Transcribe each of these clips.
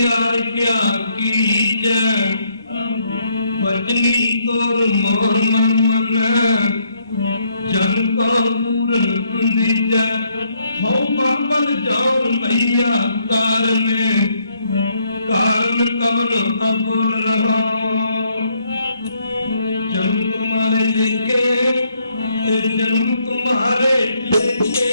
यार क्या कीजे वचनी तोर मोर मन जन को पूरन दीजे हो बाबन जान मैया तार में कारण कवन अपुर रहा जन्म तुम्हारे लेके जन्म तुम्हारे लेके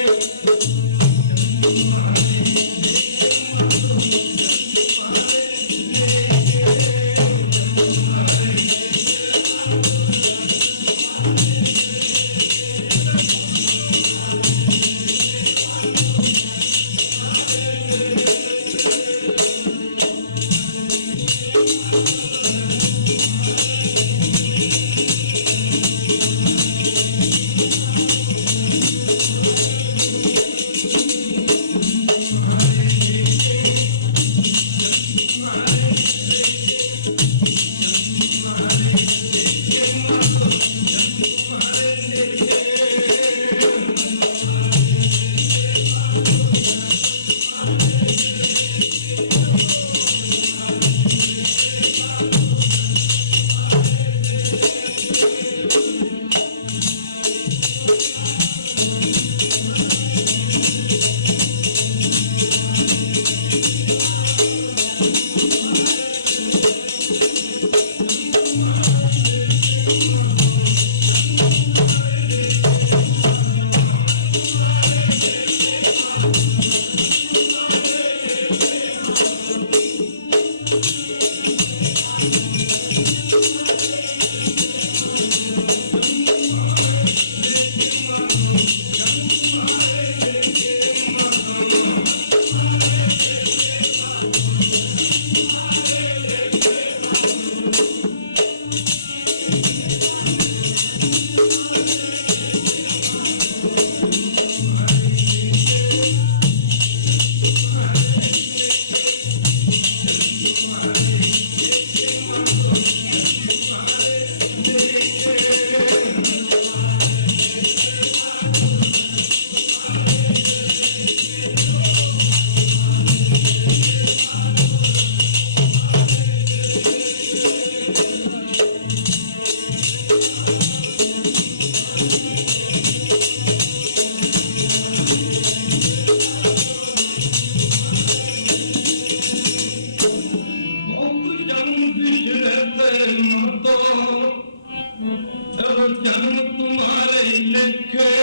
जन्म तुम्हारे लिखे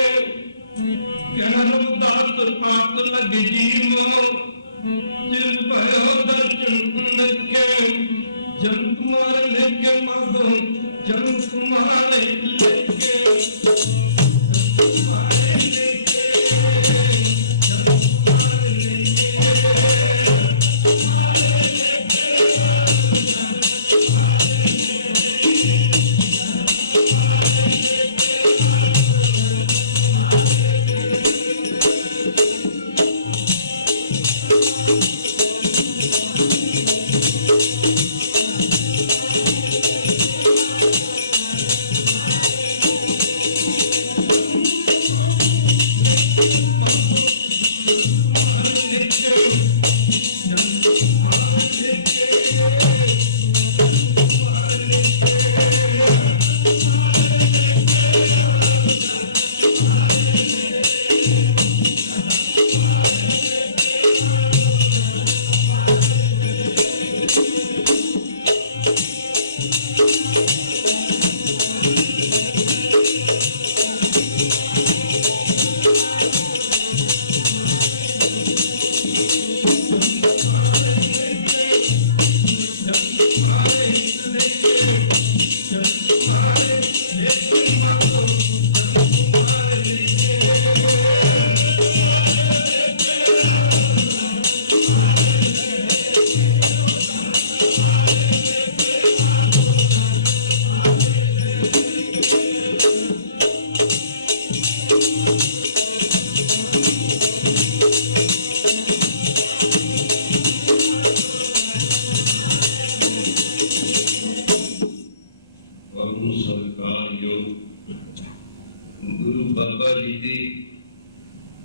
दास पात लग जीवो जिन भयो दर्शन नखे जन्म तुम्हारे लेके माधो जन्म तुम्हारे लेके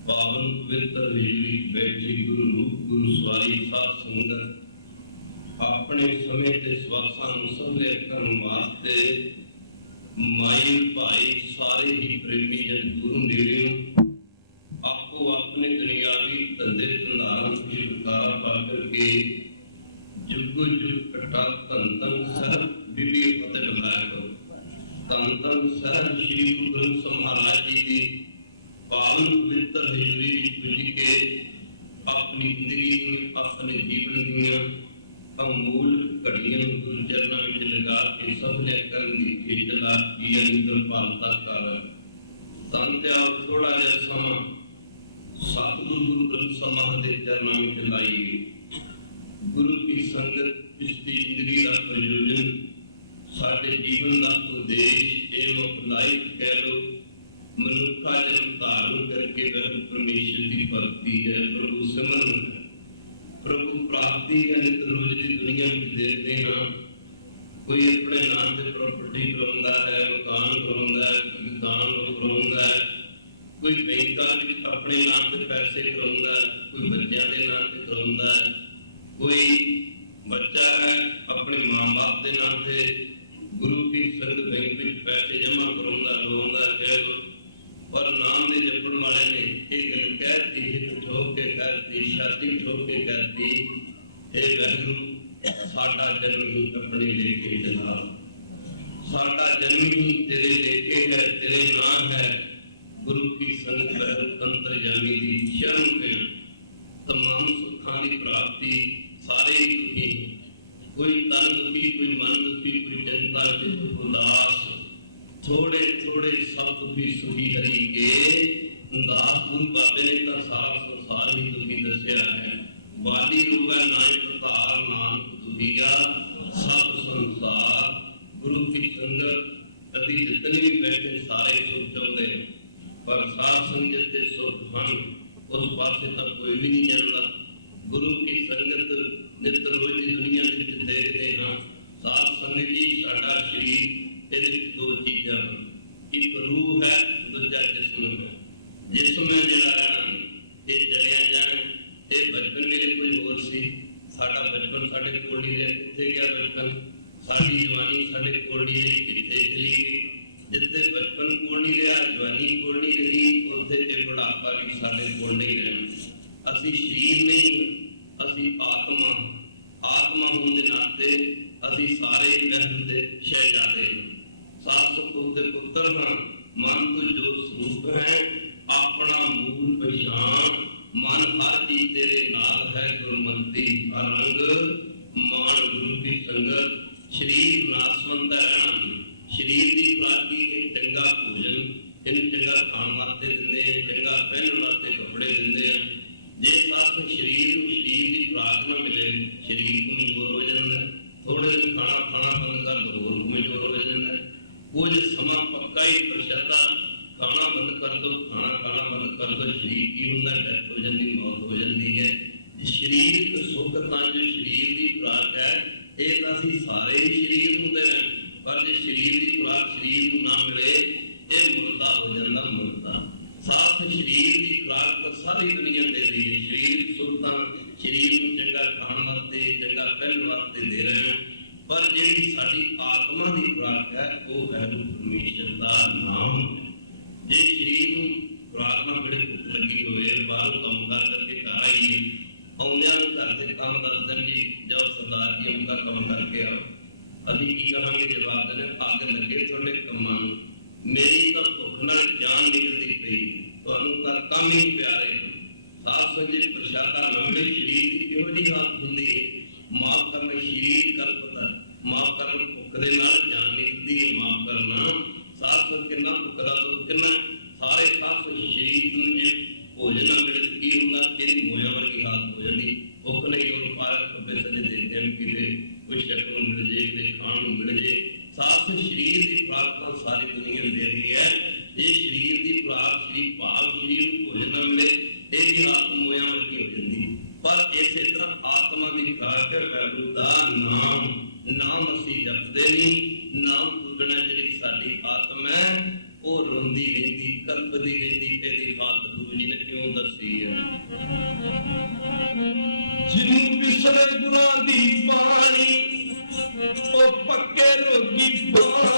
पावन पवित्र हवेली बैठी गुरु रूप गुरु स्वारी सात संगत अपने समय के श्वासां नूं संभलिया करन वास्ते माई भाई सारे ही प्रेमी जन दूर नेड़े आपको अपने दुनियावी धंधे धंधारण की छुटकारा पा करके जुग जुग कटा धन धन सर बीबी फतेह डमाया करो। धन धन सर श्री गुरु ग्रंथ साहिब महाराज जी की पावन पवित्र हजूरी विच के अपनी जिंदगी अपने जीवन दियां अमूल घड़ियां गुरु चरणों में लगा के सफल करने की खेचला की कृपालता कर तन त्याग थोड़ा जिहा समा सतगुरु गुरु ग्रंथ साहिब महाराज के चरणों में लाइए। गुरु की संगत इसकी जिंदगी का प्रयोजन साडे जीवन का उद्देश्य एवं लाइफ कह लो मनुखा जन्म धारण करके वह परमेश्वर की भक्ति है, प्रभु सिमरन है, प्रभु प्राप्ति है। नित रोज की दुनिया में देखते हैं कोई अपने नाम से प्रॉपर्टी करवाता है, मकान करवाता है, दुकान करवाता है, कोई बैंकों में अपने नाम से पैसे करवाता है, कोई बच्चों के नाम से करवाता है, कोई बच्चा है अपने माँ बाप के नाम से गुरु की संगत बैंक में पैसे जमा करवाता रोंदा कह लो। पर नाम दे जपण वाले ने एक गल कहती हित ठोक के कहती छाती ठोक के कहती हे वैगुरु साडा जन्म ही अपने लेके चला, साडा जन्म ही तेरे लेके है, तेरे नाम है। गुरु की संगत अंतर्यामी की शरण में तमाम सुखां की प्राप्ति सारे ही दुखी, कोई तन दुखी, कोई मन दुखी, कोई चिंता, चित्त उदास, थोड़े थोड़े सब दुखी सुखी हरि के दास गुरु बाबे ने तो सारा संसार ही दुखी दसिया है। वादी रोगा नाय प्रतार नानक दुखिया सब संसार। गुरु की संगत अति जितने भी बैठे सारे सुख चाहते हैं, पर साध संगत के सुख हन उस पासे तक कोई भी नहीं जानता। गुरु की संगत नित रोज की दुनिया में देखते हैं साध संगत जी साडा शरीर ਇਹਦੇ ਵਿੱਚ दो चीज़ां एक रूह है दूजा जिस्म है। जिस्म जिहड़ा है ये चलिया जाए ये बचपन मेरे कोई होर सी साडा बचपन साडे कोल नहीं रहा, कित्थे गया बचपन, साडी जवानी साडे कोल नहीं रही, कित्थे चली गई। जिथे बचपन कोल नहीं रहा, जवानी कोल नहीं रही, उत्थे ते बुढ़ापा भी साडे कोल नहीं रहना। असीं शरीर नहीं, असीं आत्मा, आत्मा होने के नाते असीं सारे वहम दे शहजादे हैं, सात सुखों के पुत्र हैं। मन तो जो स्वरूप है अपना मूल पहचान, मन हर चीज तेरे नाल है गुरमति रंग मान। गुरु की संगत शरीर नासवंत रहना, शरीर की प्राप्ति एक चंगा भोजन इन चंगा खाण वास्ते दिंदे, चंगा पहनने वास्ते कपड़े दिंदे हैं। जे साथ शरीर की खुराक न मिले शरीर कमजोर हो जाता है, थोड़े दिन खाना खाना बंद कर दो होर कमजोर हो जाता है। कुछ समा पक्का ही प्रशादा खाना बंद कर दो, खाना खाना बंद कर दो, शरीर की होंदा डेथ हो जाती, मौत हो जाती है। शरीर सुख तां जो शरीर की खुराक है ये तां असीं सारे ही शरीर हुंदे ने, पर जे शरीर की खुराक शरीर नूं ना मिले ये मुर्दा हो जाता, मुर्दा। साथ शरीर की खुराक तो सारी दुनिया दे रही है, शरीर सुख तां शरीर नूं चंगा खाण वास्ते चंगा पहनण वास्ते दे रहे हैं, पर जिहड़ी साडी आत्मा की खुराक है वो है परमेश्वर का नाम। जे शरीर नूं खुराक ना मिले, भुख लगी होए बाहर काम करके घर आइए, आउंदियां घर के काम दस दिन जी जाओ सरदार जी उनका काम करके आओ, अभी की कहांगे जवाब देने आग लगे थोड़े कमां नूं, मेरी तो भुख नाल जान निकलती पई, तुहानूं तां कम ही प्यारे साथ संगत प्रशादा ना मिले शरीर की किहो जी हालत हुंदी है। माफ करना शरीर कल्पता, माफ करना भुख दे नाल जान निकलदी है, माफ करना साथ कितना भुखदा तो कितना सारे साथ शरीर नूं जे भोजन ना मिले की हुंदा तेरी मोया वर्गी हालत हो जाती। भुख नहीं और पार खब्बे सजे देखते हैं कि कुछ शक्ल मिल जाए कुछ खाण मिल जाए। साथ शरीर की खुराक सारी दुनिया दे रही है, ये शरीर की खुराक शरीर भाव शरीर भोजन ना मिले ये भी हालत मोया वर्गी हो जाती। पर इसे तरह आत्मा की खुराक है वैगुरू दा नाम, नाम असीं जपदे नहीं, नाम तुगना जिहड़ी साडी आत्मा है वो रोंदी रहती कल्पदी रहती, ਇਹਦੀ हालत गुरु जी ने क्यों दसी है। जिन्हों विसरे गुरां दी बाणी पक्के रोगी पान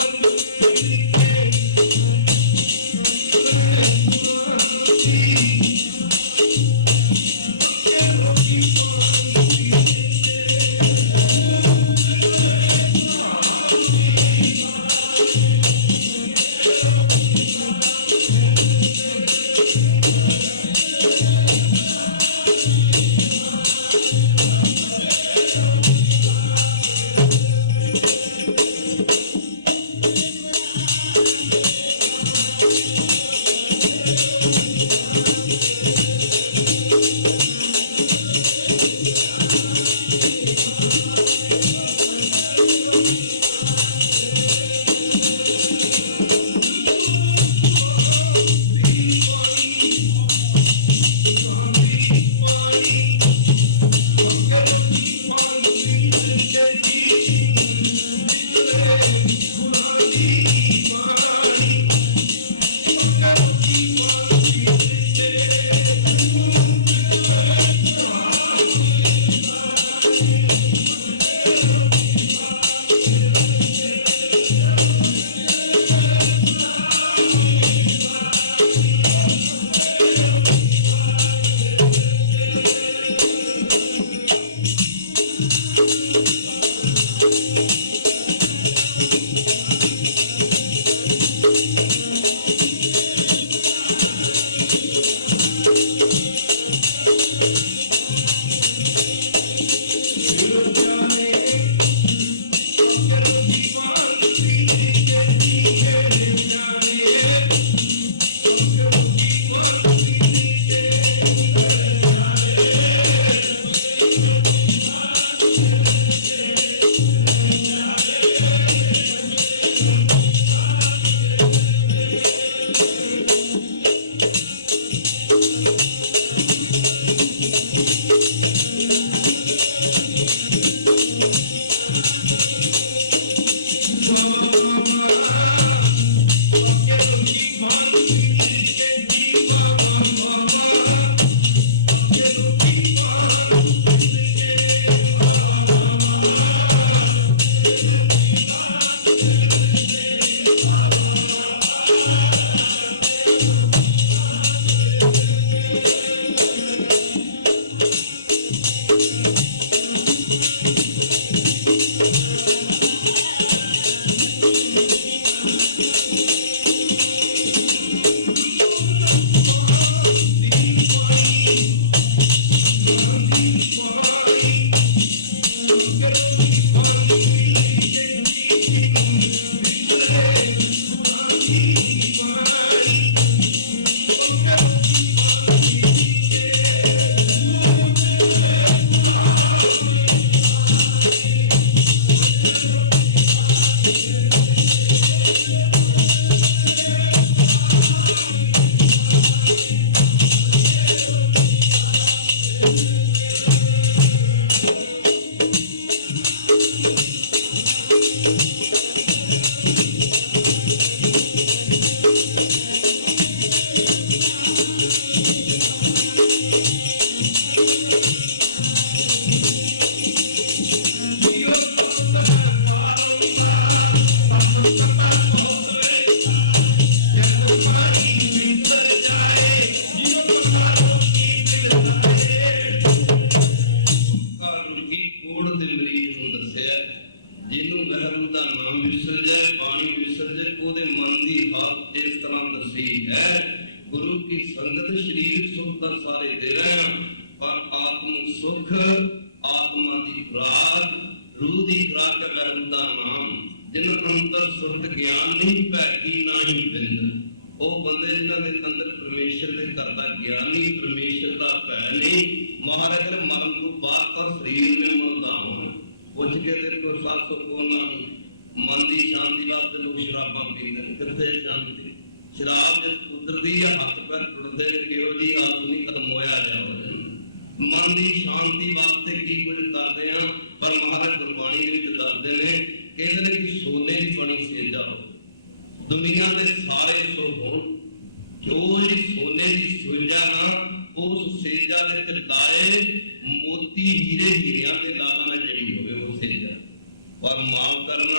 मोती हीरे हीरिया के लाला में जड़ी होवे वो सेजा और माफ करना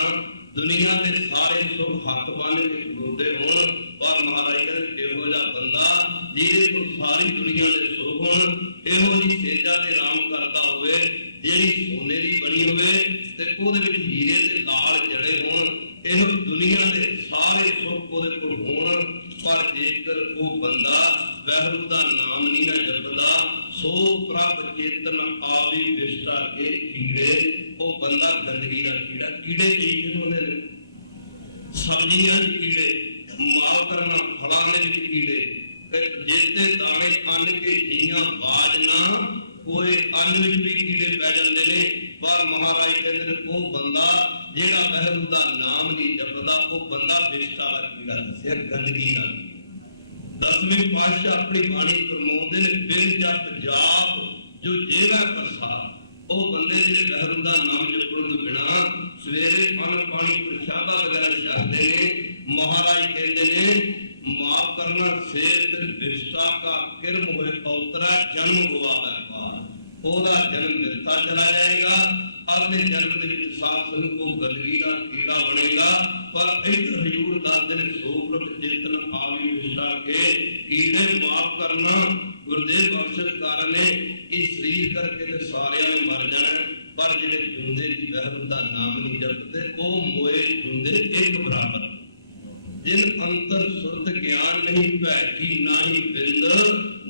को सारी दुनिया के सुख होण, इहो जी सेजा ते राम करता होवे, जेड़ी सोने दी बनी होवे ते ओहदे विच हीरे ते लाल जड़े होण, इहो दुनिया के सारे सुख ओहदे कोल होण। पर जेकर वो बंदा वैगुरू दा नाम नहीं ना जपदा, सो प्रभ चेतन आवी विष्टा के कीड़े, वो बंदा गंदगी का कीड़ा। कीड़े कई होंदे ने, सब्जियां दे कीड़े, माल करना फलां दे विच कीड़े, जेते दाने अन्न के जियां बाज ना होए अन्न विच भी कीड़े पै जांदे ने। पर महाराज कहंदे ने वो बंदा जेड़ा वैगुरू दा नाम नहीं जपदा, वो बंदा विष्टा दा कीड़ा दस्सिया, गंदगी दा। दसवें पातशाह अपनी बाणी फरमाउंदे ने, बिन जप जाप जो जेवा करसा, वो बंदे जिहड़े वैगुरू दा नाम जपण तो बिना सवेरे अन्न पानी प्रशादा वगैरह छकदे ने, महाराज कहंदे ने माफ करना शेर फिर विष्टा का किरम होए पौतरा जन्म गवावे पार, ओदा जन्म मिथ्या चला जाएगा। अगले जन्म दे विच साथ संग को गंदगी दा कीड़ा बनेगा। पर इधर हजूर दसदे ने सो प्रभ चेतन आवी विष्टा के कीड़े माफ करना। गुरुदेव बख्शिश कारण ने कि शरीर करके ते सारियां ने मर जाना, पर जिहड़े जुंदे दी वैगुरू दा नाम नहीं जपदे, ओ मोए जुंदे एक बराबर। जिन अंतर सुरत ज्ञान नहीं भैठी नाही बिंद,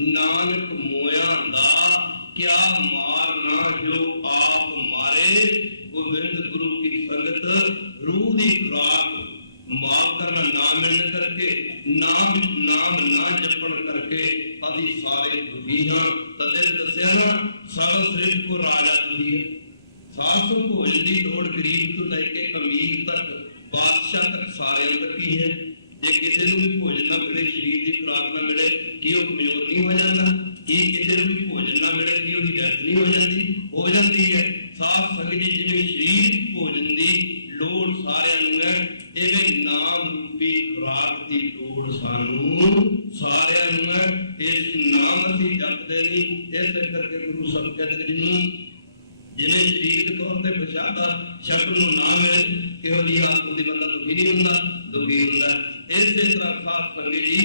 नानक मोया दा क्या मारना जो आप मारे। गोविंद गुरु की संगत रूह दी खुराक, माफ करना ना मिलने करके, नाम ना जपण करके अभी सारे दुखी हाँ। तदे दस्या ना सब सृष्टि को राजा दुखी है। सासु भोजन की लोड़ गरीब तो लेके अमीर तक, बादशाह तक सारे तक ही है। जे किसी को भी भोजन ना मिले, शरीर की खुराक ना मिले, कि वो कमजोर नहीं हो जाता? कि किसी को भी भोजन ना मिले कि उसकी डेथ नहीं हो जाती? हो जाती है। साफ संगत जी जिवें शरीर भोजन की लोड़ सारिਆਂ ਨੂੰ है, इवें नाम रूपी खुराक की लोड़ सानू सारिਆਂ ਨੂੰ है। इस नाम असीं जपदे नहीं, इस करके गुरु ਸਾਹਿਬ कहते जिन्हों जिन्हें शरीर तौर पर प्रशादा शब्द को ना मिले, किहो जी हालत होंदी, बंदा दुखी नहीं होंदा, दुखी होंदा। इस तरह साथ संगत जी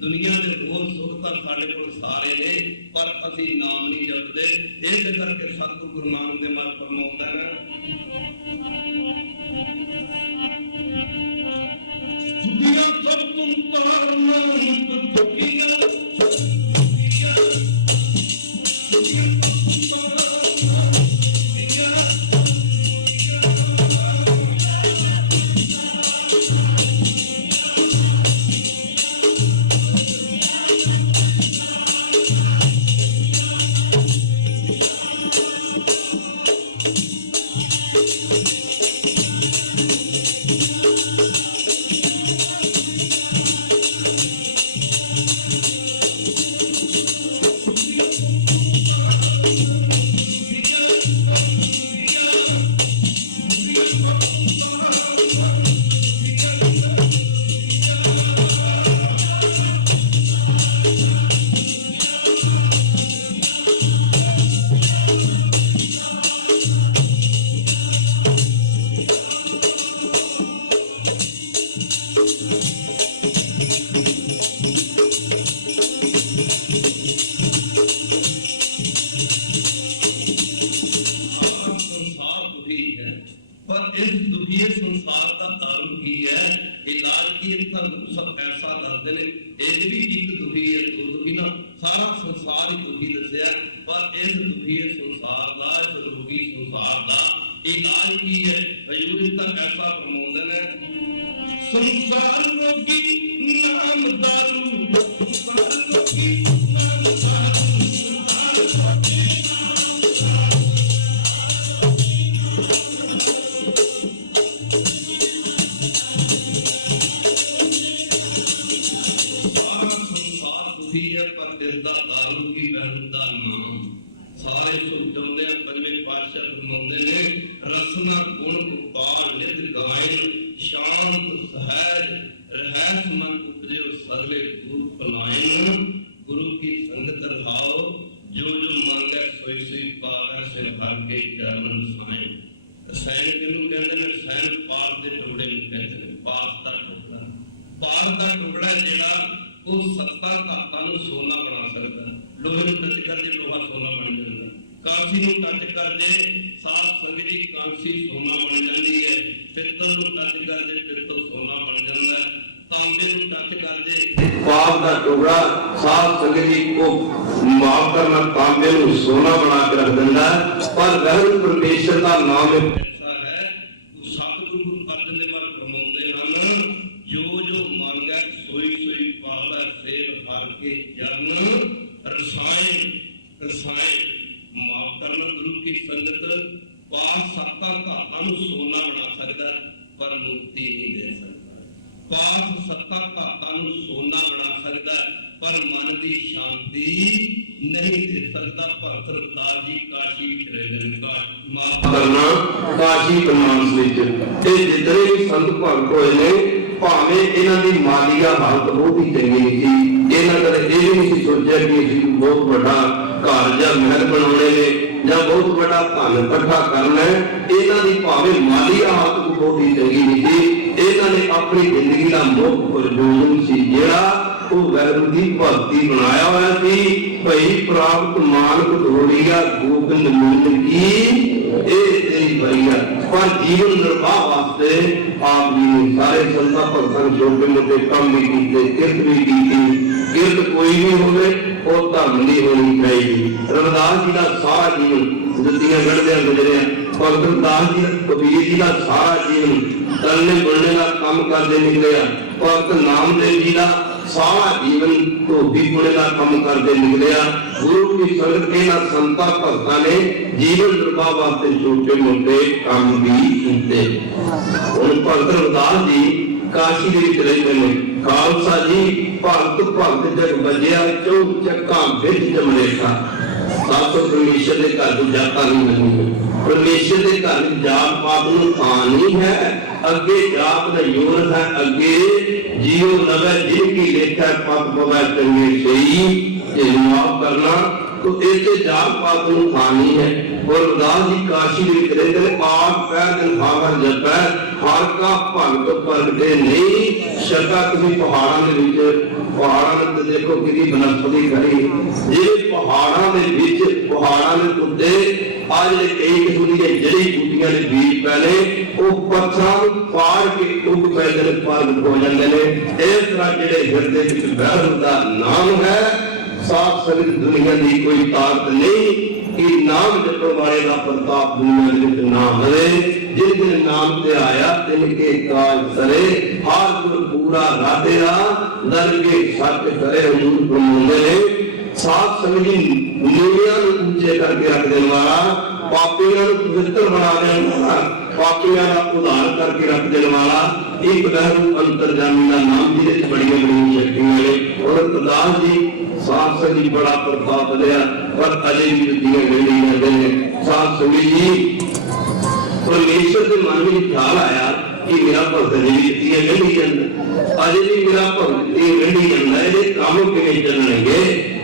दुनिया के रोज सुख तो साढ़े कोल सारे ने, पर असीं नाम नहीं जपदे। इस करके सतगुरु गुरु नानक देव महाराज फरमाउंदा है, दुनिया सब तुम तारना दुखिया लोहे नूं टच करदे लोहा सोना बन जांदा, कांसी नूं टच करदे साध संगत जी कांसी सोना बन जाती है, पित्तल नूं टच करदे पित्तल सोना बन जाता है, तांबे नूं टच करदे पाप दा टुकड़ा साध संगत जी को माफ करना तांबे नूं सोना बना के रख दिंदा है। पर वह परमेश्वर का नाम ऐसा है, सतगुरु अर्जन देव महाराज फरमाउंदे हन, जो जो मांगै सोई सोई पावै, सेव हर के जन रसायन रसायन। माफ करना गुरु की संगत पास सत्ता धाता नूं सोना बना सकता है, पर मुक्ति नहीं दे सकता। पास सत्ता धाता नूं सोना बना सकता है, पर मन की शांति नहीं दे सकता। भगत रविदास जी काशी विच रहंदे ने, माफ करना काशी कमांस विच ते जितने भी संत भगत होए ने, भावें इन्हां दी मालीआ हालत बहुत ही चंगी नहीं सी, इन्हां कदे ये नहीं सी सोचिया कि असीं बहुत बड़ा घर जां महल बनाउणे ने जां बहुत बड़ा धन इकट्ठा करना है। इन्हां दी भावें मालीआ हालत बहुत ही चंगी नहीं सी, इन्हां ने अपनी जिंदगी का मुख प्रयोजन सी जिहड़ा ਉਹ ਵੈਰੂ ਦੀ ਭਗਤੀ ਬਣਾਇਆ ਹੋਇਆ ਸੀ। ਭਈ ਪ੍ਰਾਪਤ ਮਾਨਕ ਢੋਲੀਆ ਗੋਬਿੰਦ ਮਿਲਨ ਕੀ ਇਹ ਤੇਰੀ ਬਰੀਆ। ਪਰ ਜੀਵਨ ਨਿਰਵਾਹ ਵਾਸਤੇ ਆਪ ਜੀ ਨੇ ਸਾਰੇ ਸੰਤਾਂ ਭਗਤਾਂ ਛੋਟੇ ਮੋਟੇ ਕੰਮ ਵੀ ਕੀਤੇ, ਕਿਰਤ ਵੀ ਕੀਤੀ। ਕਿਰਤ ਕੋਈ ਵੀ ਹੋਵੇ ਉਹ ਧਰਮ ਦੀ ਹੋਣੀ ਚਾਹੀਦੀ। ਰਵਿਦਾਸ ਜੀ ਦਾ ਸਾਰਾ ਜੀਵਨ ਜੁੱਤੀਆਂ ਗੜਦਿਆਂ ਗੁਜ਼ਰਿਆ। ਭਗਤ ਰਵਿਦਾਸ ਜੀ, ਕਬੀਰ ਜੀ ਦਾ ਸਾਰਾ ਜੀਵਨ ਤਲਨੇ ਬੁਣਨੇ ਦਾ ਕੰਮ ਕਰਦੇ ਨਿਕਲਿਆ। ਭਗਤ ਨਾਮਦੇਵ ਜੀ ਦਾ सारा जीवन धोबी पुणे का काम करते निकलिया। गुरु की संगत के ना संता भक्ता ने जीवन निर्वाह वास्ते छोटे मोटे काम भी कीते। भगत रविदास जी काशी दे विच रहंदे ने। खालसा जी भगत भगत जग बजिया चौ चक्का विच जमरेखा। सातो परमेश्वर के घर की जाता नहीं है, परमेश्वर के घर जात पात नूं थां नहीं है। अगे जात दा योर है, अगे जियो लवे जिनकी लेखा पग पवै चंगे सही। माफ करना तो इसे जात पात नूं थां नहीं है। और रविदास जी काशी दे विच रहिंदे ने। आप पैर दिन हावर जपै हर का भगत प्रगटे नहीं शका। तुसीं पहाड़ां दे विच पहाड़ां ते देखो कितनी बनस्पति खड़ी, जिहड़े पहाड़ां दे विच पहाड़ां दे उत्ते आ जिहड़े कई किस्म दी जड़ी बूटियां दे बीज पैने ਉਹ ਪੱਥਰਾਂ ਨੂੰ ਪਾੜ ਕੇ ਉੱਗ ਪੈਂਦੇ ਨੇ, ਪ੍ਰਗਟ ਹੋ ਜਾਂਦੇ ਨੇ। ਇਸ ਤਰ੍ਹਾਂ ਜਿਹੜੇ ਹਿਰਦੇ ਵਿੱਚ ਵੈਰ ਦਾ ਨਾਮ ਹੈ, ਸਾਧ ਸੰਗਤ ਦੁਨੀਆ ਦੀ ਕੋਈ ਤਾਕਤ ਨਹੀਂ ਕਿ ਨਾਮ ਜਪਣ ਵਾਲੇ ਦਾ ਪ੍ਰਤਾਪ ਦੁਨੀਆ ਦੇ ਵਿੱਚ ਨਾ ਹੋਵੇ। ਜਿਸ ਦਿਨ ਨਾਮ ਤੇ ਆਇਆ ਤਿਨ ਕੇ ਕਾਜ ਸਰੇ, ਹਰ ਗੁਰ ਪੂਰਾ ਰਾਧੇਰਾ ਦਰਗੇ ਸੱਚ ਕਰੇ। ਹਜ਼ੂਰ ਫਰਮਾਉਂਦੇ ਨੇ ਸਾਧ ਸੰਗਤ ਜੀ ਨੀਵਿਆਂ ਨੂੰ ਉੱਚੇ ਕਰਕੇ ਰੱਖ ਦੇਣ ਵਾਲਾ, ਪਾਪੀਆਂ ਨੂੰ ਪਵਿੱਤਰ ਬਣਾ ਦੇਣ ਵਾਲਾ, पापियां का उद्धार करके रख देने वाला एक वैरू अंतर्जामी का नाम जिसे बड़िया बड़ी शक्तियां ने। और रविदास जी साध संगत जी बड़ा प्रताप लिया, पर अजे भी जुतियां गड़ी जाते हैं। साध संगत जी परमेश्वर के मन में ख्याल आया कि मेरा भगत अजे भी जुतियां गड़ी जाता, अजे भी मेरा भगत गड़ी जाता है, काम किवें चलणगे।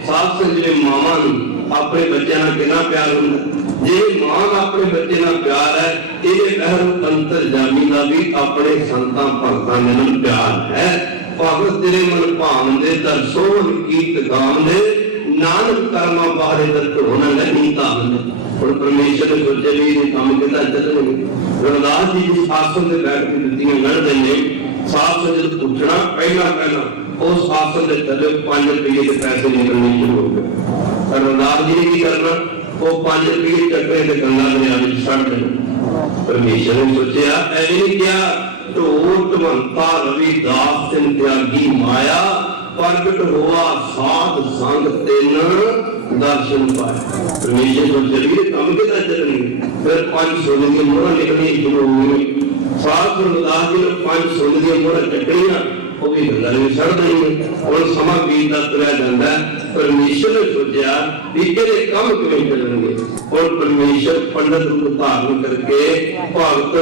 साध संगत जी मावां नूं अपने बच्चों नाल कितना प्यार हुंदा, जे मां अपने बच्चे नाल प्यार है, ये वैरू अंतर्जामी का भी अपने संतां भगतां नाल प्यार है। भगत तेरे मन भावंदे दरसोन गीत गावंदे, नानक कर्मा बारे दत्त होना नहीं तावंदे। और परमेश्वर ने सोचे भी ये काम कितना चलणगे। रविदास जी जिस आसन से बैठ के जुत्तियां गढ़दे ने, साथ संगत उठना पहला उस आसन के थल्ले 5 रुपये के पैसे निकलने शुरू हो गए। रविदास जी ने की करना, वो 5 रुपये चक्रे के गंगा दरिया में सड़ गए। परमेश्वर ने सोचा ऐसे क्या ढोल ढमंता रविदास तिन त्यागी माया, प्रगट हुआ साध संग तिन दर्शन पाया। परमेश्वर सोचा भी काम कितना चलने। फिर 5 सोने की मोहर निकलनी शुरू हो गई। साध रविदास जी ने 5 सोने की मोहर चकड़ियां, वो भी गंगा में सड़ गई। और समा बीतता तुरया जाता है। परमेश्वर ने सोचा कि ये काम किवें चलणगे। और परमेश्वर पंडित रूप धारण करके भगत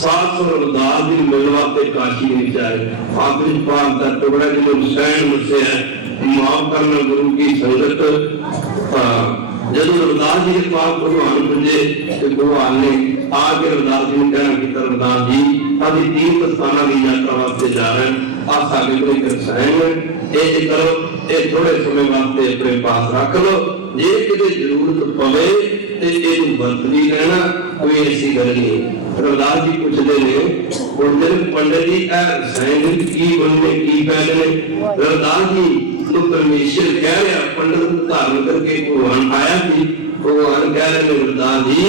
साध रविदास जी मिलने वास्ते काशी में आए। आखिरी पाक का टुकड़ा जो हुसैन मुझसे है, माफ करना गुरु की संगत जब रविदास जी के पास भगवान पुजे तो भगवान ने आके रविदास जी ने कहना कि रविदास जी अभी तीर्थ स्थानों की यात्रा वास्ते जा रहे हैं, आप सारे कोई करसाएं ये करो, ये थोड़े समय वास्ते अपने पास रख लो, जे किते जरूरत पवे ते इहनूं वरतदी रहना, कोई ऐसी गल नहीं। रविदास जी पूछते ने बोलते पंडित जी रसायन की बनने की पहले रविदास जी तो परमेश्वर कह रहा पंडित धारण करके भगवान आया थी, भगवान कह रहे रविदास जी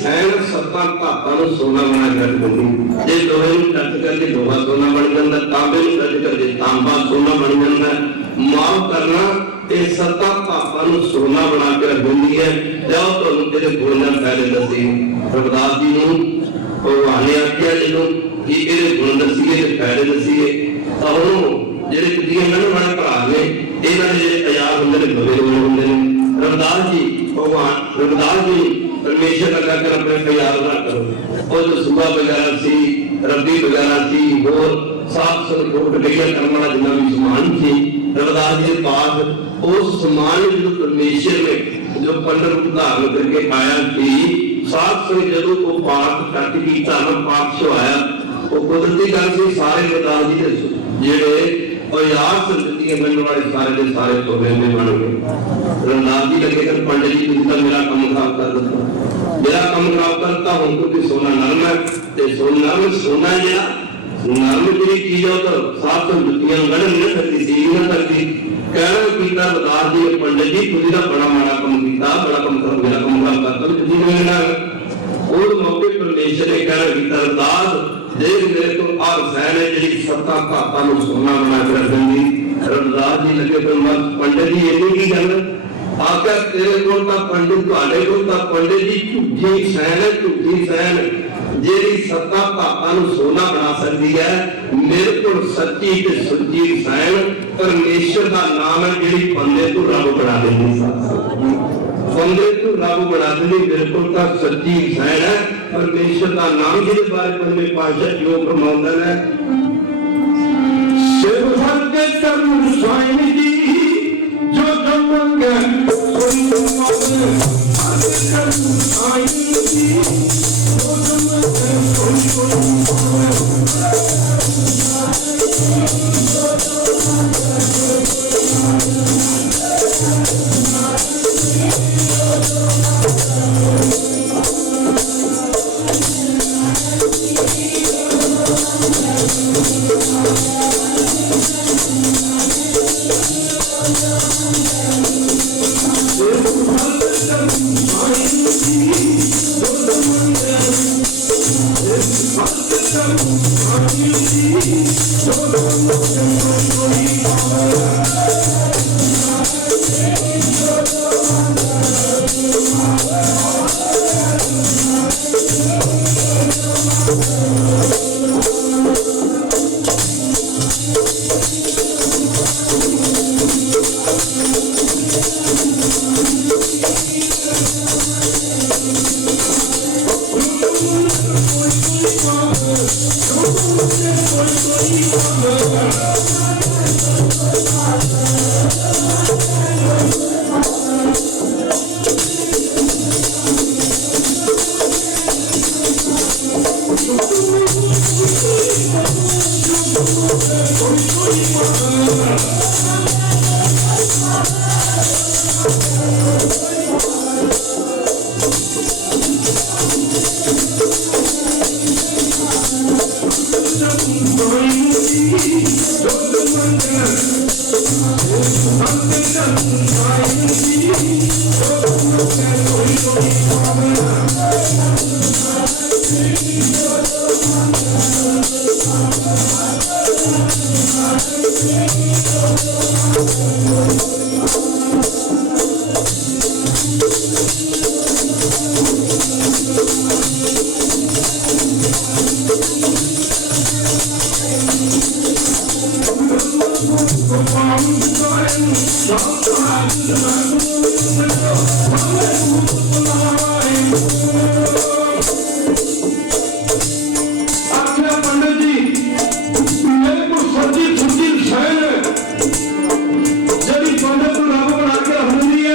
सैन सत्ता धातां नूं सोना बना कर दिंदी, जे लोहे नूं टच करके लोहा सोना बन जांदा, तांबे नूं टच करके तांबा सोना बन जांदा, माफ करना ये सत्ता धातां नूं सोना बना के रख दिंदी है। जाओ तुहानूं तेरे गुण नाल पहले दसी रविदास जी नूं भगवान ने आख्या जदों कि इहदे गुण दसीए ते पहले दसीए तां उहनूं जेहड़े कुड़ियां ने बड़े भरा ने इन्हां दे जेहड़े आजाद हुंदे ने गवे हुंदे ने रविदास जी भगवान रविदास जी परमेश्वर लगा कर अपने प्यार ना करो और जो सुबह वगैरह सी रबी वगैरह सी और साफ सफाई कटिया करने वाला जितना भी समान थी रविदास जी के पास उस समान जो परमेश्वर ने जो पंडित धारण करके आया थी साफ सफाई जदों को पाठ कट किया ना पाठ छुआया वो कुदरती गल सी सारे रविदास जी के जेड़े और यार संगतियां बनने वाले सारे के सारे सोने में बन गए। रविदास जी लगे कर पंडित जी तुम मेरा काम खराब कर देता, मेरा काम खराब करता हूं क्योंकि सोना नरम है ते सोना में सोना या नरम की चीज हो तो साफ संगतियां गढ़ नहीं सकती सी ना करती कहना कीता रविदास जी पंडित जी तुझे ना बड़ा माड़ा काम कीता, बड़ा काम कर मेरा काम खराब करता तुझे नहीं ना उस मौके परमेश्वर ने कहना कीता रविदास देख मेरे को और सैन है जी सत्ता धाता नूं सोना बना के रख देंगी। रविदास जी लगे तो मत पंडित जी ये की गल आकर तेरे को पंडित तुहाडे को पंडित जी झूठी सैन है, झूठी सैन जेड़ी सत्ता धाता नूं सोना बना सकती है मेरे को सच्ची ते सच्ची सैन परमेश्वर का नाम है जेड़ी बंदे को रब बना देंदी, बंदे को रब बना देंदी मेरे को सच्ची सैन है परमेश्वर का नाम जिस बारे में पाशा जो प्रमाणन है शिव के कर्म स्वामी जी जो जमंग सुन हर कर्म स्वामी जी जो जमंग सुन जड़ी पंडित को रब बना के रख दिंदी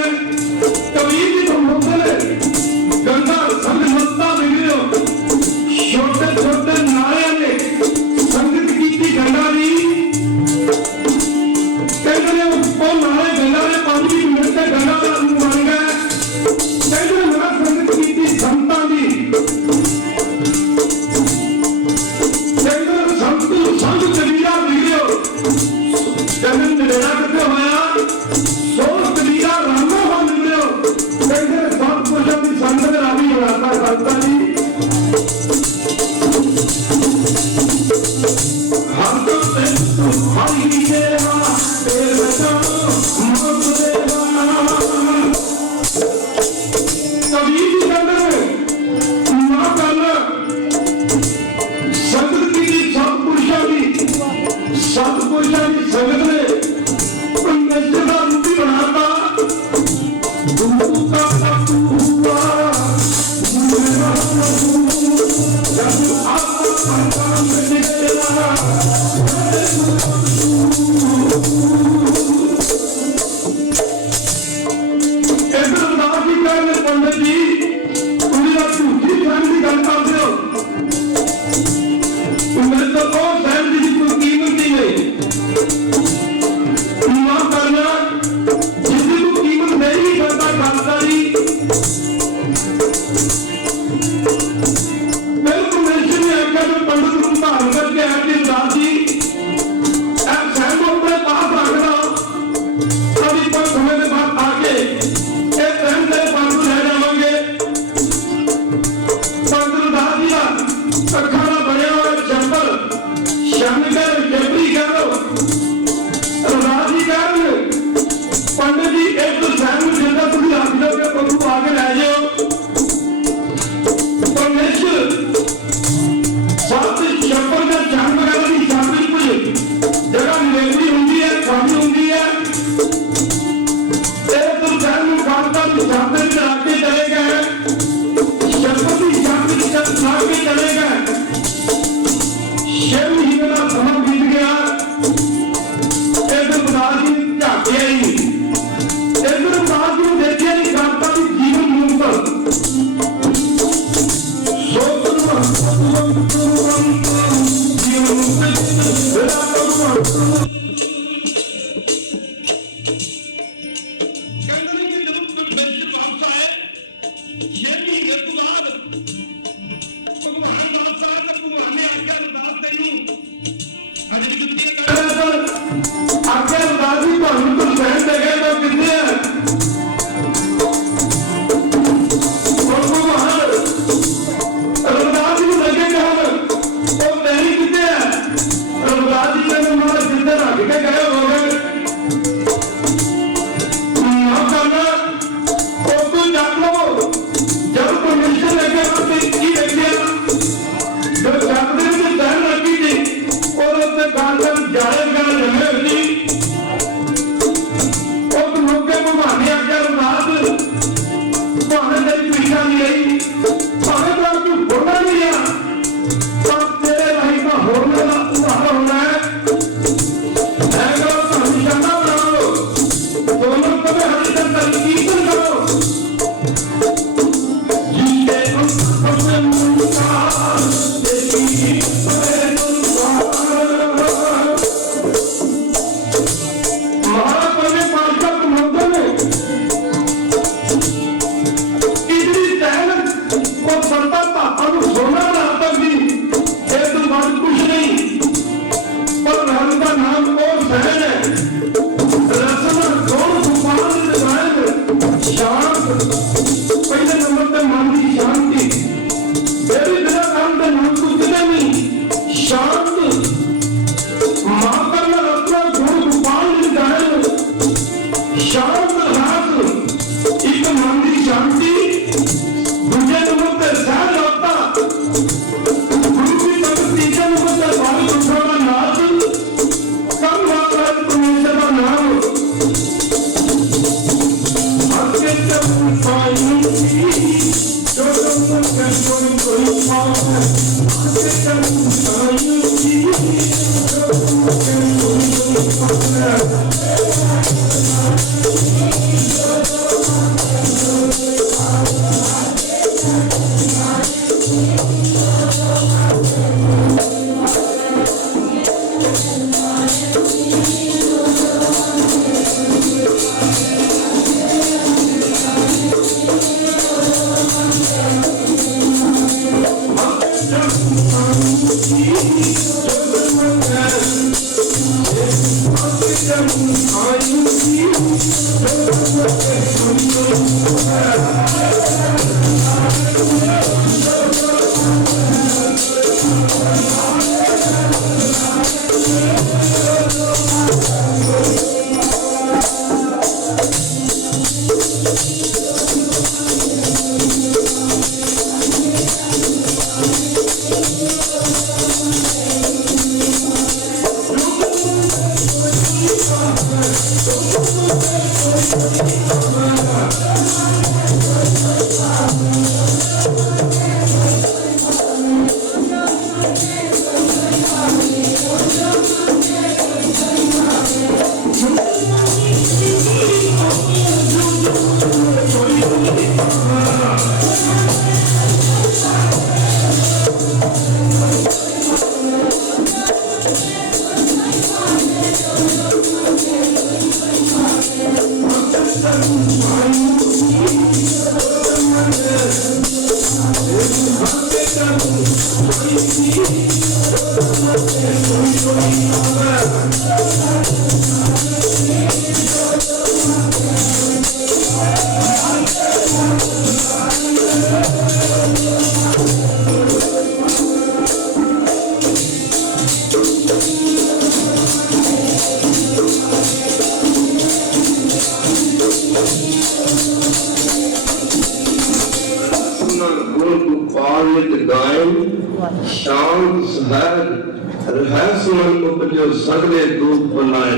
सगले दूत बनाए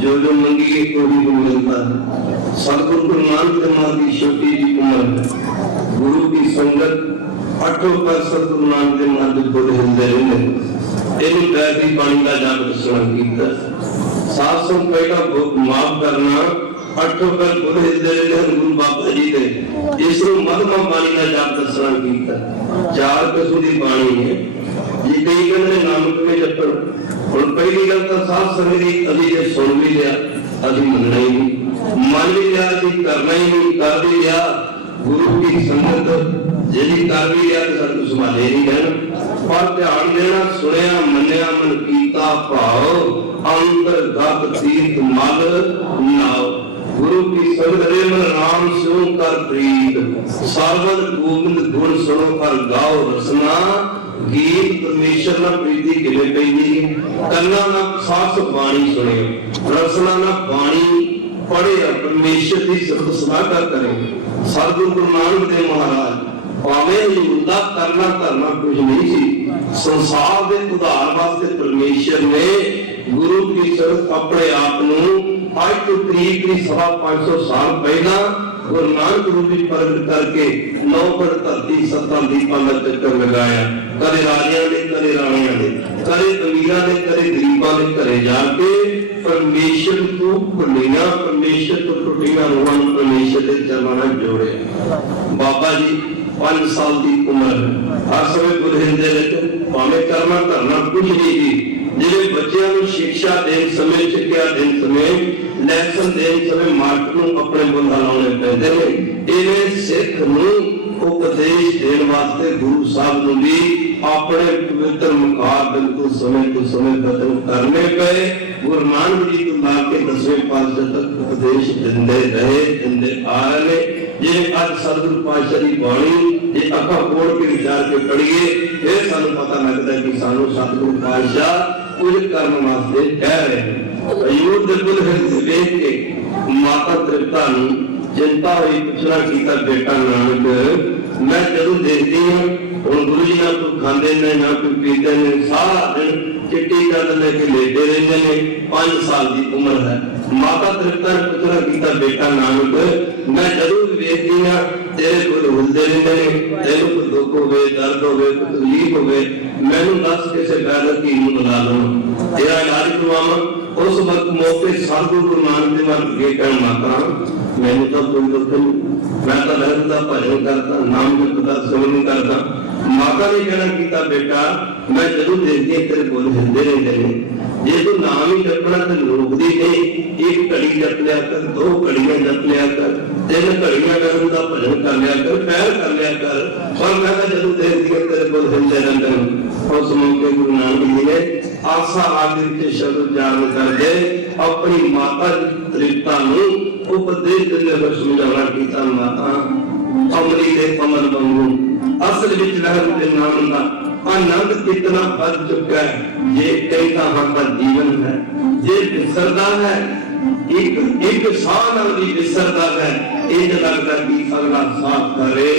जो जो मंगी कोई को मिलता है। सतगुरु गुरु नानक देव की छोटी जी उम्र, गुरु की संगत अठों पर सतगुरु नानक देव के गुरु हिंदे रहने इन बैठी पानी का जाप दर्शन किया। 700 पहला माफ करना अठों पर गुरु हिंदे रहने गुरु बाबा जी ने इसरो मधमा पानी का जाप दर्शन किया। 4 कसुरी पानी है ये कई कहते नानक में जपन और पहली गल तो साफ समझी अभी जे सुन भी लिया अभी मनना ही नहीं, मान भी लिया अभी करना ही नहीं, कर भी लिया गुरु की संगत यदि कर भी लिया तो सब कुछ संभाले नहीं रहना। पर ध्यान देना सुनिया मन्या मन कीता भाव अंतर्गत तीर्थ मल नाव। गुरु की संगत रे मन राम सियो कर प्रीत सावन गोविंद गुण सुनो कर गाओ रसना। गीत परमेश्वर ना प्रीति किवे पैंदी कन्ना ना सास बाणी सुने रसना ना बाणी पढ़े परमेश्वर की शब्द सलाहकार करे। सतगुरु गुरु नानक देव महाराज भावे युद्धा करना करना कुछ नहीं सी, संसार के उद्धार वास्ते परमेश्वर ने गुरु की शब्द अपने आप को आज तो करीब 550 साल पहला गुरु नानक रूपी प्रगट करके 9 पर धरती 7 दीपां का चक्कर लगाया। करे राजियां ने करे राणियां ने करे अमीरां ने करे गरीबां ने घरे जाके परमेश्वर को भुलिया परमेश्वर को टुटिया रूहां परमेश्वर के चरणों में जोड़े। बाबा जी 5 साल की उम्र हर समय गुरु हिंदे भावे करना करना कुछ नहीं थी। जिन्हें बच्चों को शिक्षा देने समय शिक्षा देने समय लैसन देने समय मार्ग को अपने बंदा लाने पैदे हैं। इन्हें सिख नूं उपदेश देने वास्ते गुरु साहब ने भी अपने पवित्र मुखार बिल्कुल समय तो समय बदल करने पे गुरु नानक जी को लाके 10वें पातशाह तक उपदेश दिंदे रहे दिंदे आ रहे। ये आज सतगुरु पातशाह की बाणी ये अखा खोल के विचार के पढ़िए फिर सानू पता लगता है कि सानू सतगुरु पातशाह कुछ करने वास्ते कह रहे हैं। अयूब दे कुल देख के माता तृप्ता ने चिंता हुई पूछना कीता बेटा नानक मैं जरूर देखती हूं हुण गुरु जी ना कोई खांदे ने ना कोई पीते ने सारा दिन चिट्टी चादर लेके लेटे रहंदे ने 5 साल की उम्र है। माता तृप्ता ने पूछना कीता बेटा नानक मैं जरूर देखती हूं तेरे कोल हुंदे रहंदे ने तेरे को दुख होवे दर्द होवे तकलीफ होवे मैनू दस किसे पैदा की नूं बुला लो तेरा इलाज करवावां। उस वक्त मौके सतगुरु गुरु नानक देव जी कहण माता मैनू तो कोई दुख नहीं मैं तो रहता भजन करता नाम जपदा सिमरन करता। माता ने कहना कीता बेटा मैं जरूर देखती तेरे कोल हिंदे रहंदे ने जे तू नाम ही जपना तो रोकदी नहीं एक घड़ी जप लिया कर 2 घड़ियां जप लिया कर 3 घड़ियां करदा भजन कर लिया कर पैर कर लिया कर। और मैं तो जरूर देखती तेरे कोल हिंदे रहंदे ने। उस मौके गुरु नानक जी ने आशा आखिर के शब्द उच्चारण करके अपनी माता तृप्ता नूं उपदेश देने का समझाना कीता। माता अमरी दे कमल वांगू असल विच रहन दे नाम दा आनंद कितना बढ़ चुका है। ये कहता हमारा जीवन है ये विसरदा है एक साह नाल भी विसरदा है। इंज लगता कि अगला साथ करे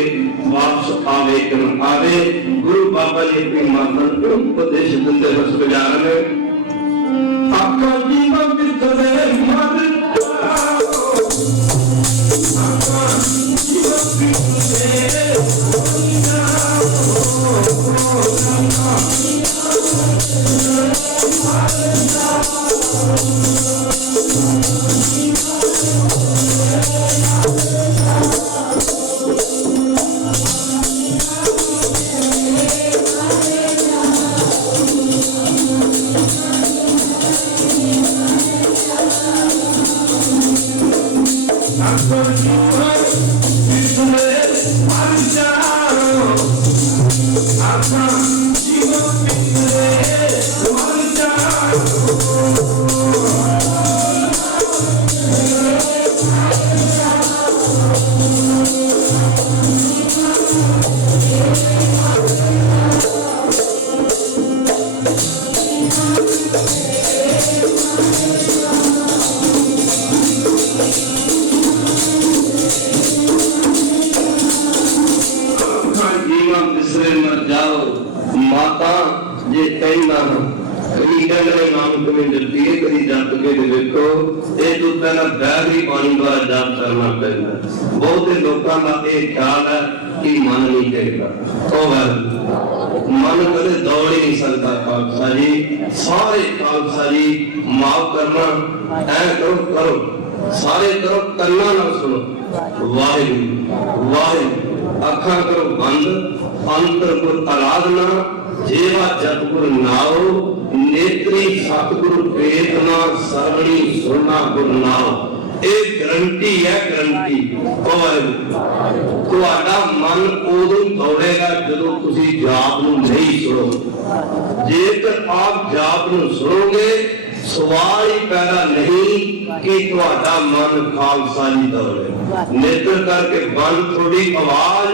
वापस आवे कि न आवे। गुरु बाबा जी अपनी माता को उपदेश देते हुए समझा रहे आपका जीवन बिखरे मन बहुते लोगों का यह ख्याल है कि मन नहीं टेकता, तो मन कदे दौड़ ही नहीं सकता। खालसा जी, सारे खालसा जी माफ करना, ऐ करो करो, सारे करो, करना ना सुनो। वाहिगुरू वाहिगुरू, अखा करो बंद, अंतर को आराधना, जेवा जतपुर नाओ, नेत्री सतगुरु प्रेतना, सरवणी सुरना गुरु नाओ। एक गारंटी है, गारंटी। ਤੁਹਾਡਾ मन उदों दौड़ेगा ਜਦੋਂ ਤੁਸੀਂ जाप ਨੂੰ नहीं सुनो। जेकर आप जाप ਨੂੰ सुनोगे, सवाल ही पैदा नहीं कि ਤੁਹਾਡਾ मन खालसा जी दौड़े। नेत्र करके बंद, थोड़ी आवाज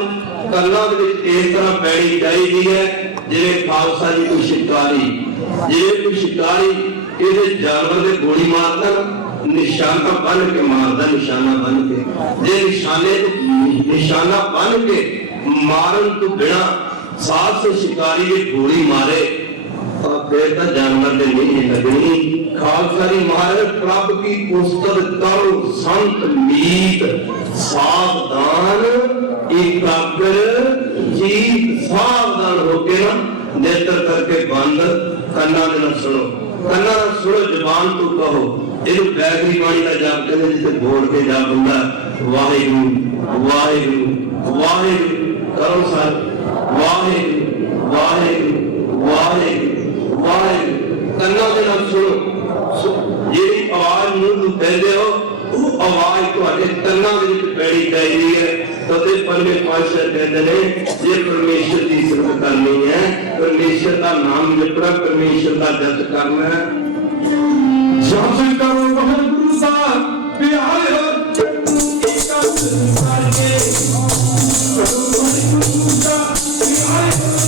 ਕੰਨਾਂ ਦੇ ਵਿੱਚ ਇਸ ਤਰ੍ਹਾਂ ਪੈਣੀ ਚਾਹੀਦੀ ਹੈ ਜਿਵੇਂ ਖਾਲਸਾ ਜੀ ਕੋਈ ਸ਼ਿਕਾਰੀ, ਜਿਵੇਂ ਕੋਈ ਸ਼ਿਕਾਰੀ ਕਿਸੇ ਜਾਨਵਰ ਦੇ ਗੋਲੀ ਮਾਰਦਾ, निशाना बन के मारदा, निशाना बन के, जे निशाना बन के मारन तो बिना साथ से शिकारी की गोली मारे तो फिर तो जानवर ने नहीं लगनी। खालसा जी महाराज प्रभ की पुस्तक करो संत मीत, सावधान एकाग्र जीत, सावधान होके ना नेत्र करके बंद, कन्ना दे नाल सुनो, कन्ना नाल सुनो, जबान तो कहो। ਇਹਨੂੰ ਬੈਗਰੀ ਬਾਣੀ ਦਾ ਜਾਪ ਕਹਿੰਦੇ, ਜਿੱਥੇ ਬੋਲ ਕੇ ਜਾਪ ਹੁੰਦਾ ਵਾਹਿਗੁਰੂ ਵਾਹਿਗੁਰੂ ਵਾਹਿਗੁਰੂ ਕਰੋ ਸਰ, ਵਾਹਿਗੁਰੂ ਵਾਹਿਗੁਰੂ ਵਾਹਿਗੁਰੂ ਵਾਹਿਗੁਰੂ, ਕੰਨਾਂ ਦੇ ਨਾਲ ਸੁਣੋ। ਜਿਹੜੀ ਆਵਾਜ਼ ਨੂੰ ਤੁਸੀਂ ਕਹਿੰਦੇ ਹੋ ਉਹ ਆਵਾਜ਼ ਤੁਹਾਡੇ ਕੰਨਾਂ ਦੇ ਵਿੱਚ ਪੈਣੀ ਚਾਹੀਦੀ ਹੈ। ਤਦੇ ਪੰਜਵੇਂ ਪਾਤਸ਼ਾਹ ਕਹਿੰਦੇ ਨੇ ਜੇ ਪਰਮੇਸ਼ਰ ਦੀ ਸਿਫਤ ਕਰਨੀ ਹੈ, ਪਰਮੇਸ਼ਰ ਦਾ ਨਾਮ ਜਪਣਾ, ਪਰਮੇਸ਼ਰ ਦਾ ਜਪ ਕਰਨਾ ਹੈ। शासन करो वाहिगुरू साहब प्यारे हो, वाहिगुरू साहब प्यारे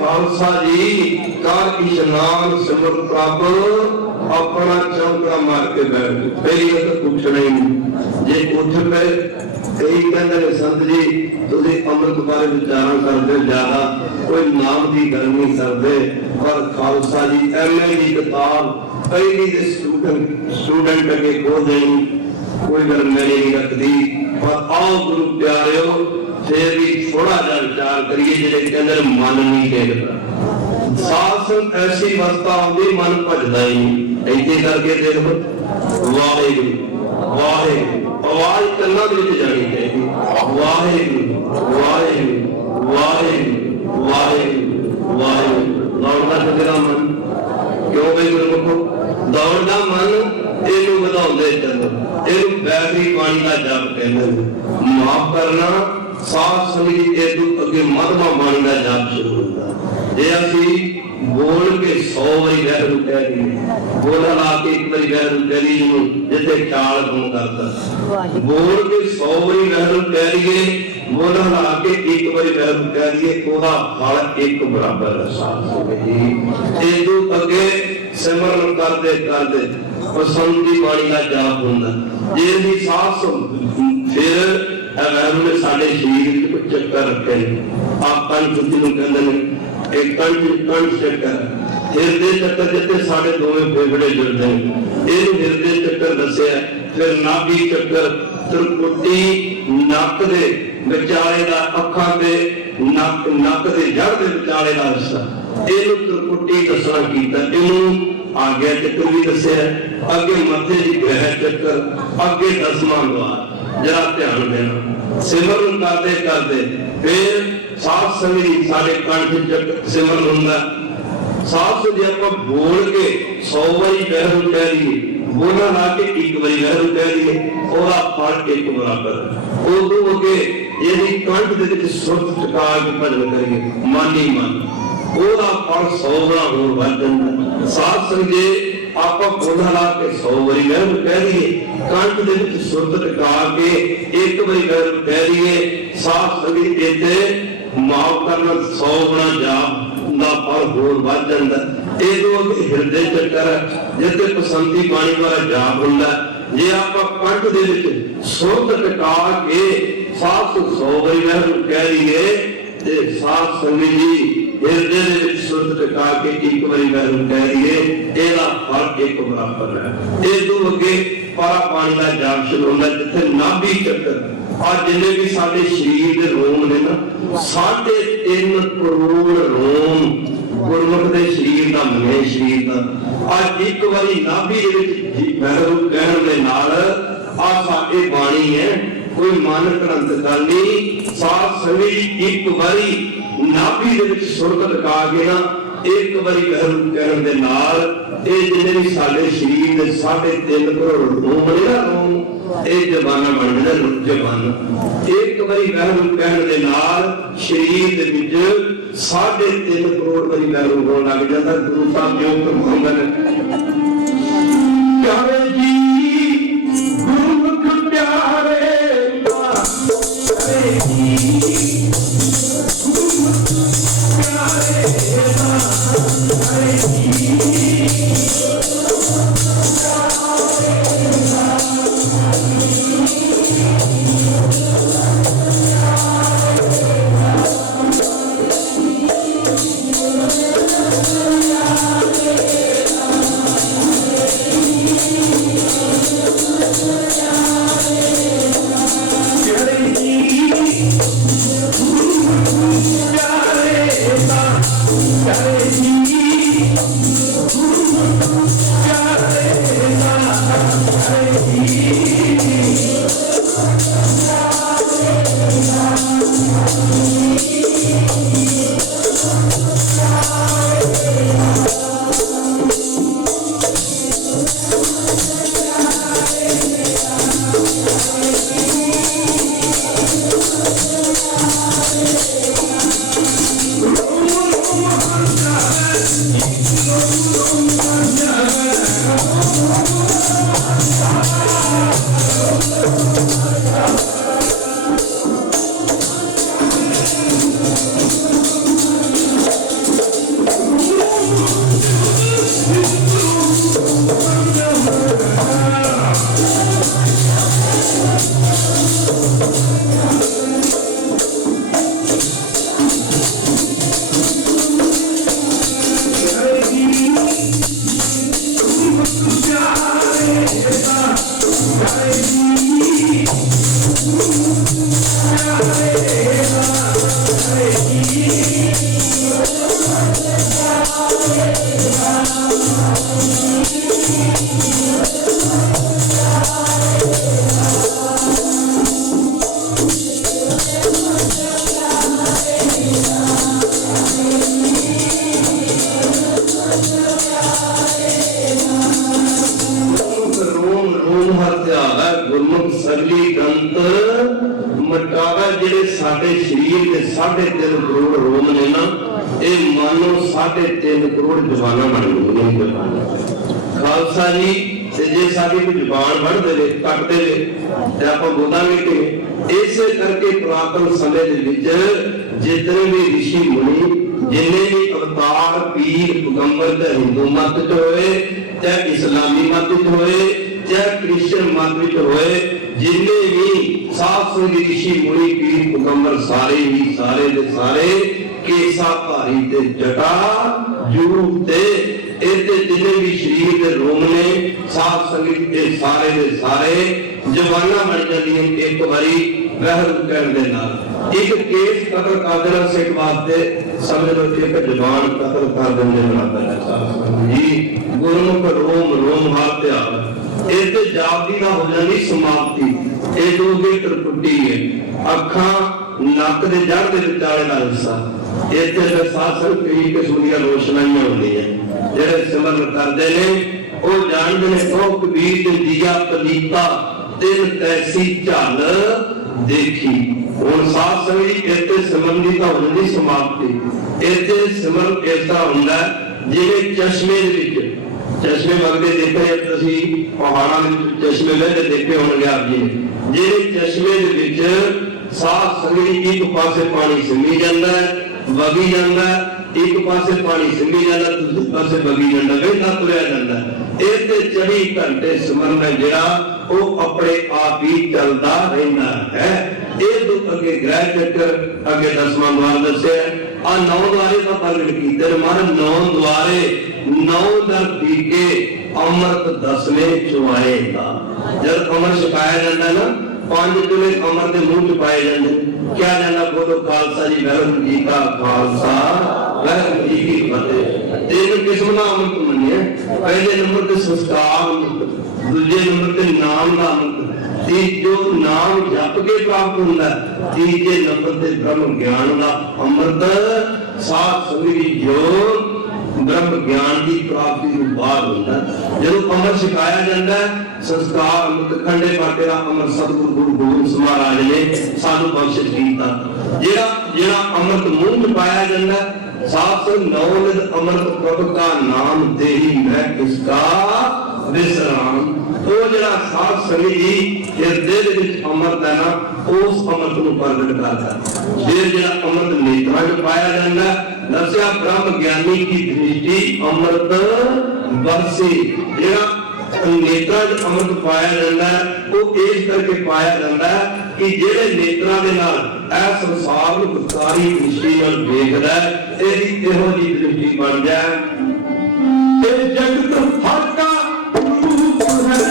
खालसा जी कर इशनान सिमर प्रभ अपना चौंका मार के बैठ पहली तो पूछना ही नहीं जे उठ पे कई कहते हैं संत जी तुझे अमृत बारे विचार करते ज्यादा कोई नाम की गल नहीं करते पर खालसा जी एमए की किताब पहली के स्टूडेंट अगे खोल देनी कोई गल मेरी नहीं रखती पर आओ गुरु प्यारे फिर भी थोड़ा जा विचार करिए जिहदे कहंदे मन नहीं टेकदा साथ संग ऐसी अवस्था आउंदी मन भजदा ही नहीं ऐसे करके देखो वाहिगुरू वाहिगुरू आवाज कन्नां दे विच जानी चाहिए वाहिगुरू वाहिगुरू वाहिगुरू वाहिगुरू वाहिगुरू दौड़दा तेरा मन क्यों भाई गुरमुखो दौड़दा मन इनू वधाउंदे चलो इनू बैटरी पानी का जप कहंदे माफ करना साथ संगत एदू अगे मधमा बाणी का जाप शुरू होता जे असी बोल के 100 बारी वैरू कह दी बोला ला के एक बारी वैरू कह दी जिथे ख्याल गुण करता बोल के 100 बारी वैरू कह दिए बोला ला के एक बारी वैरू कह दिए ओदा फल एक बराबर है साथ संगत एदू अगे सिमरन करते करते पसंद की बाणी का जाप होता जे भी साथ फिर वैरू ने साडे शरीर विच कुछ चक्कर रखे आप कंठ जिन्हों कहते हैं एक कंठ चक्कर हिरदे चक्कर जिते साडे दोवें फेफड़े जुड़ते हैं ये हिरदे चक्कर दसिया फिर नाभि चक्कर त्रिकुटी नक दे विचाले दा अखां ते नक दे जड़ दे विचाले दा हिस्सा इहनूं त्रिकुटी दसना कीता इहनूं आग्या चक्कर भी दसिया अगे मथे दी ग्रह चक्कर अगे दसवां द्वार जरा ध्यान देना सिमरन करते करते फिर साथ संगत सारे कंठ चक्कर सिमरन हुंदा साथ जे आप बोल के 100 बारी वैरू कह दी बोला ला के एक बारी वैरू कह दिए ओदा फल एक बराबर। उदों अगे यदि कंठ दे विच सुरत टिका के भजन करिए मन ही मन ओदा फल 100 गुना होर वध जांदा। साध संगे आपा बोला ला के 100 बारी वैरू कह दिए कंठ दे विच सुरत टिका के एक बारी वैरू कह दिए साध संगे इते माफ करना 100 गुना जाप दा फल होर वध जांदा। हिरदे चक्कर जिथे पसंदी बाणी वाला जाप हुंदा जे आपां कंठ दे विच सुरत टिका के 100 बारी वैरू कह दईए ते साध संगत जी हिरदे दे विच सुरत टिका के एक बारी वैरू कह दईए इहदा फल एक बराबर है। इस तों अगे पारा पानी का जाप शुरू होंदा जिथे नाभि चक्कर आ जिन्ने भी साडे शरीर दे रोम ने ना 3.5 करोड़ रोम गुरमुख दे शरीर दा मने शरीर दा आज एक बारी नाभि दे विच वैरू कहण दे नाल आ साडे बाणी है कोई मन ग्रंथ गल नहीं। साध संगत एक बारी नाभि दे विच सुरत टिका के ना एक बारी वैरू कहण दे नाल ए जिन्ने भी साडे शरीर दे 3.5 करोड़ रोम ने ना रोम ਇਹ ਜ਼ਬਾਨਾਂ ਬਣ ਜਾਂਦਾ ਰੁੱਤ ਜ਼ਬਾਨ ਇੱਕ ਵਾਰੀ ਵੈਰੂ ਕਹਿਣ ਦੇ ਨਾਲ ਸਰੀਰ ਦੇ ਵਿੱਚ 3.5 ਕਰੋੜ ਵਾਰੀ ਵੈਰੂ ਹੋਣ ਲੱਗ ਜਾਂਦਾ। ਗੁਰੂ ਸਾਹਿਬ ਜੋ ਫਰਮਾਉਂਦੇ ਨੇ ਪਿਆਰੇ ਜੀ ਗੁਰਮੁਖ ਪਿਆਰੇ ਪਿਆਰੇ ਜੀ ਗੁਰਮੁਖ ਪਿਆਰੇ ਪਿਆਰੇ ਜੀ जितने भी ऋषि मुनि जिन्हें भी अवतार पीर पैगंबर हिंदू मत च होए चाहे इस्लामी मत च होए चाहे क्रिश्चियन मत च होए जिन्हें भी सात संग ऋषि मुनि पीर पैगंबर सारे ही सारे दे सारे केसा भारी ते जटा जूब ते इहते जिन्हें भी शरीर दे रोम ने सात संगत के सारे दे सारे जवाना बन जांदियां एक बारी वहर कहण दे नाल। एक केस कतल कर देना सिख वास्ते समझ लो एक जवान कतल कर देने बराबर है। साहब जी गुरमुख रोम रोम हाथ त्याग इहते जाति दा हो जांदी समाप्ति। ए दोगे त्रिपुटी है अखां नक दे जड़ दे विचाले दा हिस्सा इहते शासन कई किस्म दी रोशनाइयां होंदियां जेड़े सिमरन करदे ने वो जानते ने ओ कबीर ने दिया पलीता तिन तैसी झल देखी। हुण साध संगत जी इत्थे सिमरन दी तां होंदी समाप्ति। इत्थे सिमरन इस तरह हुंदा जिवें चश्मे दे विच चश्मे वगदे देखे तुसीं पहाड़ां दे विच चश्मे वहदे देखे होणगे आप जी ने। जिवें चश्मे दे विच साध संगत जी एक पासे पानी सिमी जांदा वगी जांदा, एक पासे पानी सिमी जांदा दूसरे पासे वगी जांदा, वहदा तुरिया जांदा। इह ते 24 घंटे सिमरन है जिहड़ा ਉਹ ਆਪਣੇ ਆਪ ਹੀ ਚੱਲਦਾ ਰਹਿੰਦਾ ਹੈ। ਇਹ ਤੋਂ ਅੱਗੇ ਗ੍ਰਹਿ ਚੱਕਰ ਅੱਗੇ 10ਵਾਂ ਦੁਆਰ ਦੱਸਿਆ ਆ 9 ਦੁਆਰੇ ਦਾ ਪ੍ਰਗਟ ਕੀਤੇ ਮਨ 9 ਦੁਆਰੇ 9 ਦਰ ਪੀਕੇ ਅੰਮ੍ਰਿਤ 10ਵੇਂ ਚੁਆਏਗਾ। ਜਦ ਅੰਮ੍ਰਿਤ ਛਕਾਇਆ ਜਾਂਦਾ ਨਾ 5 ਚੁਲੇ ਅੰਮ੍ਰਿਤ ਦੇ ਮੂੰਹ ਚ ਪਾਏ ਜਾਂਦੇ ਕਿਹਾ ਜਾਂਦਾ ਬੋਲੋ ਖਾਲਸਾ ਜੀ ਵਾਹਿਗੁਰੂ ਜੀ ਕਾ ਖਾਲਸਾ ਵਾਹਿਗੁਰੂ ਜੀ ਕੀ ਫਤਿਹ। ਤਿੰਨ ਕਿਸਮ ਦਾ ਅੰਮ੍ਰਿਤ ਮੰਨਿਆ। ਪਹਿਲੇ ਨੰਬਰ ਤੇ ਸੰਸਕਾਰ, दूजे नंबर पे नाम का अमृत, तीजो नाम जप के प्राप्त होता है, तीजे नंबर पे ब्रह्म ज्ञान का अमृत। साथ संगत जो ब्रह्म ज्ञान की प्राप्ति को बाद होता है। जब अमृत सिखाया जाता है संस्कार अमृत खंडे पाटे का अमृत सतगुरु गुरु गोबिंद महाराज ने सानू बख्शिश किया। जेड़ा जेड़ा अमृत मुंह में पाया जाता है 709 अमृत प्रभु का नाम दे ही मैं किसका विश्राम। तो जरा साध संगत जी हिरदे दे विच अमृत है ना उस अमृत को प्रगट करता है। फिर जरा अमृत नेत्रां च पाया जाता है दस्या ब्रह्म ज्ञानी की दृष्टि अमृत बरसे। जरा नेत्रां च अमृत पाया जाता है वो इस करके पाया जाता है कि जेड़े नेत्रां दे नाल ਇਹ ਸੰਸਾਰ ਨੂੰ ਵਿਕਾਰੀ ਦ੍ਰਿਸ਼ਟੀ ਨਾਲ ਵੇਖਦਾ ਇਹਦੀ ਇਹੋ ਜਿਹੀ ਦ੍ਰਿਸ਼ਟੀ ਬਣ ਜਾਏ। ਇਹ ਜਗਤ ਹਰ ਕਾ ਰੂਪ ਹੈ,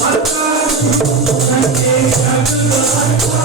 ਹਰ ਕਾ ਇਹ ਜਗਤ ਹਰ ਕਾ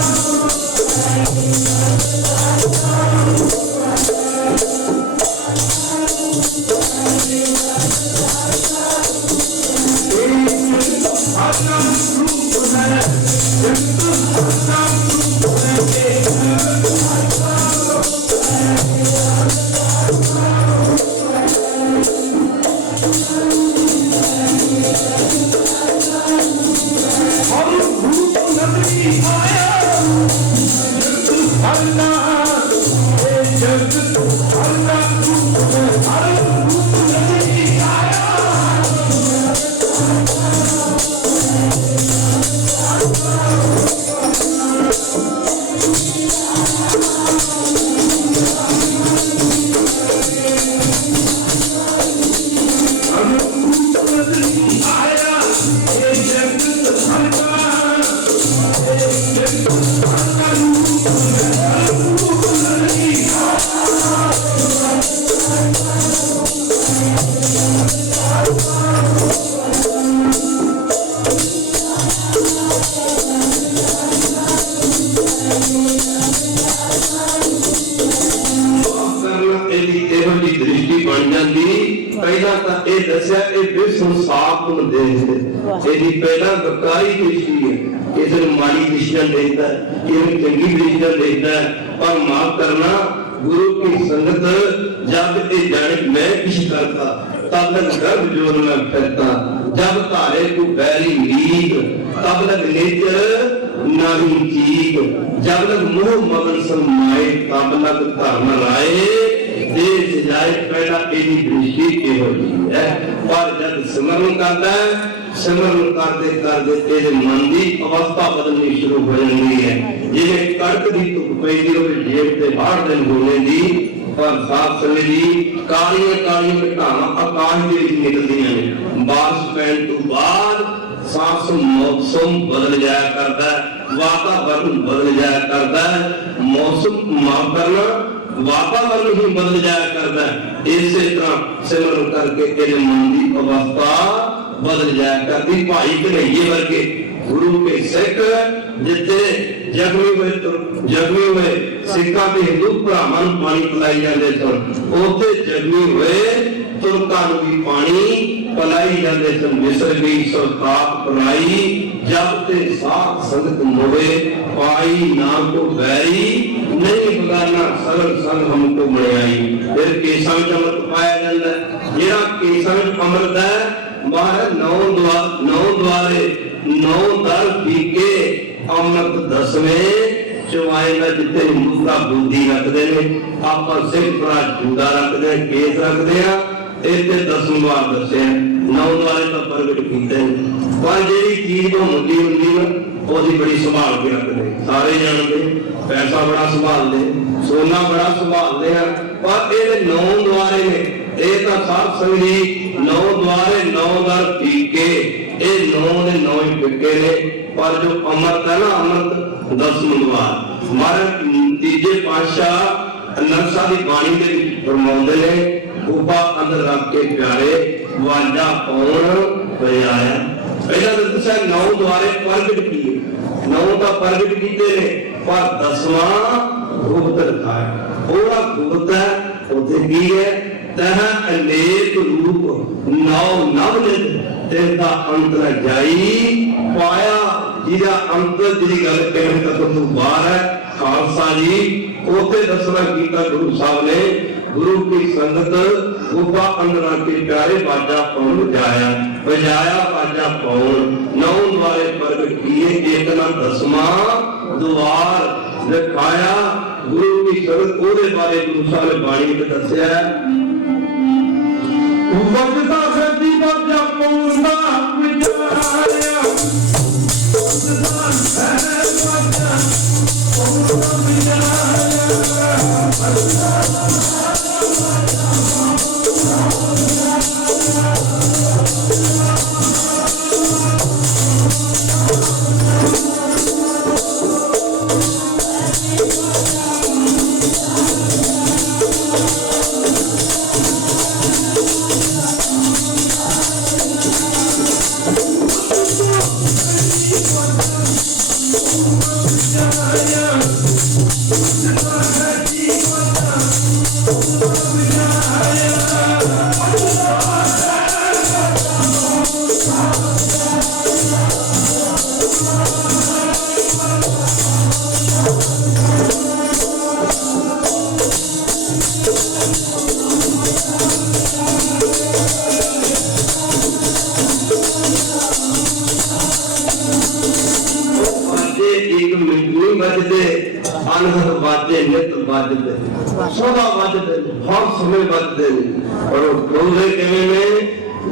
मौसम बदल जाया करता है, वातावरण बदल जाया करता है। मौसम माफ करना वातावरण ही बदल जाया करता है। इसी तरह सिमरन करके मन की अवस्था बदल जाया करती। भाई कन्हैये वर्गे गुरु के सिख जिथे जगमे हुए सिखा के हिंदू भरावां नूं पानी पिलाई जाते सन, उत्थे जगमे हुए तुर्कां नूं भी पानी पिलाई जाते सन। मिस्र गई सरकार पराई जब ते साथ संगत मोहे पाई नाम को बैरी नहीं बगाना सरल संग हमको मणियाई। फिर केसां विच अमृत पाया जाता है। जेड़ा केसां विच अमृत है महाराज नौ द्वारे नौ दर पीके अमृत दसवें चवाएगा। जितने हिंदू बुद्धि रखते हैं आप सिख भरा जूड़ा रखते हैं केस रखते हैं इतने 10 द्वार दसे 9 द्वारे तो प्रगट किए पर जी चीज बहुमूल्य होंगी ना वो बड़ी संभाल के रखते सारे जानते पैसा बड़ा संभालते सोना बड़ा संभालते हैं पर ये 9 द्वारे ने यह तो साध संगी 9 द्वारे 9 दर पीके ये 9 ने 9 ही पिके ने पर जो अमृत है ना अमृत 10 द्वार हमारे तीजे पातशाह नरसा की बाणी के फरमाते ने उबा अंदर रख के प्यारे वाजा कौन बजाया। पहला तो दसा 9 द्वारे प्रगट किए 9 का प्रगट किए ने पर 10वां गुप्त रखा है। पूरा गुप्त है उसे की है तह अनेक रूप 9 नवनित तेरा अंत न जाई पाया जिदा अंत जी गल कहने तक तो बाहर है खालसा जी उसे दसना किया गुरु साहब ने गुरु की संगत गुफा अंदर के प्यारे बाजा पौन बजाया बाजा पौन 9 द्वारे प्रगट किए एक ना 10वां द्वार दिखाया। गुरु की संगत ओदे बारे गुरु साहब ने बाणी में दस्या वजदा सदी बाजा पौन दा बजाया वजदा है बाजा पौन दा बजाया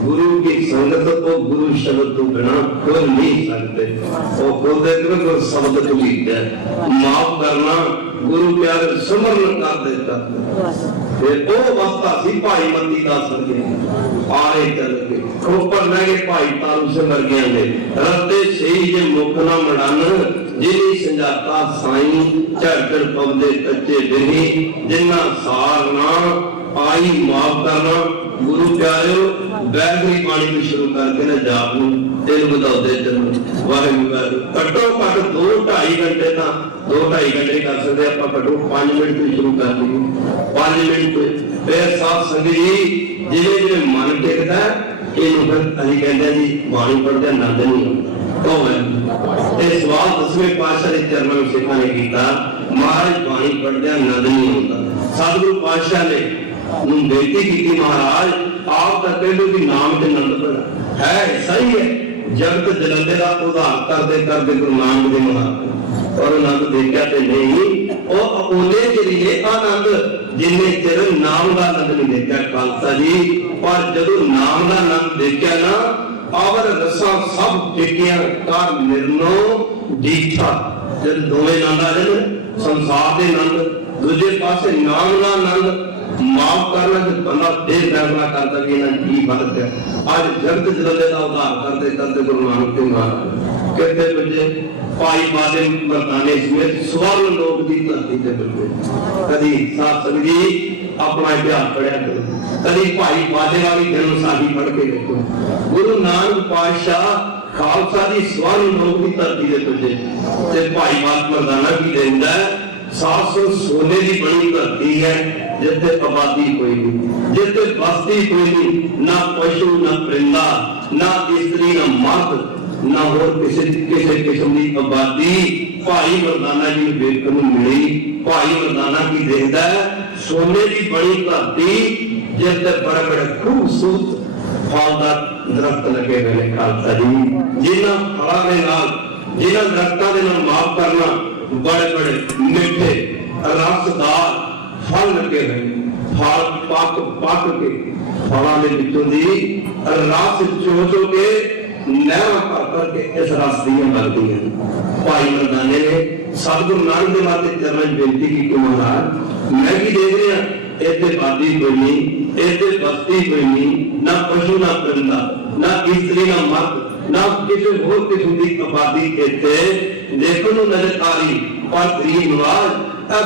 गुरु की संगत को गुरु शब्द तो बिना खोल नहीं सकते और खोलते गुरु शब्द तो लीता माफ करना गुरु प्यारे सुमरण कर देता फिर वो अवस्था सी भाई मती का सके आए चल के ऊपर लगे भाई तारू से मर गया ने रस्ते सही जे मुख ना मड़न जिनी संजाता साईं झड़झड़ पवदे कच्चे दिनी जिन्ना सार ना आई माफ करना। गुरु प्यारे बैगरी पानी में शुरू करके ना जाप तेल बताते चलो वाहिगुरू घट्टो घट 2-2.5 घंटे ना 2-2.5 घंटे कर सकते आप घट्टो 5 मिनट से शुरू कर दी 5 मिनट फिर साथ संगत जी जिले जिले मन टेकता इन फिर अभी कहते जी बाणी पढ़ते आनंद नहीं आता तो सवाल 10वें पातशाह के चरणों में सिखा ने किया महाराज बाणी पढ़ते आनंद नहीं होता। सतगुरु पातशाह ने बेनती की महाराज आप तो कहते कि नाम के आनंद पड़ा है सही है जगत जलंधर का उदार करते करते गुरु नानक देव महाराज और आनंद देखा तो नहीं और ओने जरिए आनंद जिन्हें चिर नाम का आनंद नहीं देखा खालसा जी पर जदों नाम का आनंद देखा ना आवर रसा सब टिकिया का निर्णो दीठा जब दोवें आनंद आ जाए संसार के आनंद दूजे पासे नाम का आनंद माफ करना जो बंदा देर फैसला करता भी ना जी बदल गया आज जगत जलंधर का उद्धार करते करते गुरु नानक देव महाराज कहते बजे भाई बादे मर्दाने समेत स्वर्ण लोक की धरती ते बजे कदी साथ संग जी अपना इतिहास पढ़िया करो कदी भाई बादे वाली जन्म साखी पढ़ के देखो गुरु नानक पातशाह खालसा दी स्वर्ण लोक की धरती ते बजे ते भाई बाद मर्दाना की देंदा है 700 सोने की बनी धरती है जिथे आबादी कोई नहीं जिथे बस्ती कोई नहीं ना पशु ना परिंदा ना स्त्री ना मर्द ना होर किसी किस्म की आबादी भाई मरदाना जी देखने को मिली। भाई मरदाना की देखता है सोने की बड़ी धरती जिससे बड़े बड़े खूबसूरत फलदार दरख्त लगे हुए खालसा जी, जिन्होंने फलों के नाल जिन्होंने दरख्तों के नाल माफ करना बड़े बड़े मीठे रसदार फल लगे हुए, फल पक पक के फलों के विचों दी रस चो चो के नहर भर भर के इस रस दियां लगती हैं। भाई मरदाने ने सतगुरु नानक देव माते चरण बेनती की कि महाराज मैं भी देख रहा इतने बादी कोई नहीं, इतने बस्ती कोई नहीं, ना पशु ना परिंदा, ना स्त्री ना मर्द, ना किसी होर किस्म की आबादी इतने देखने को नजर आ रही। पर गरीब नवाज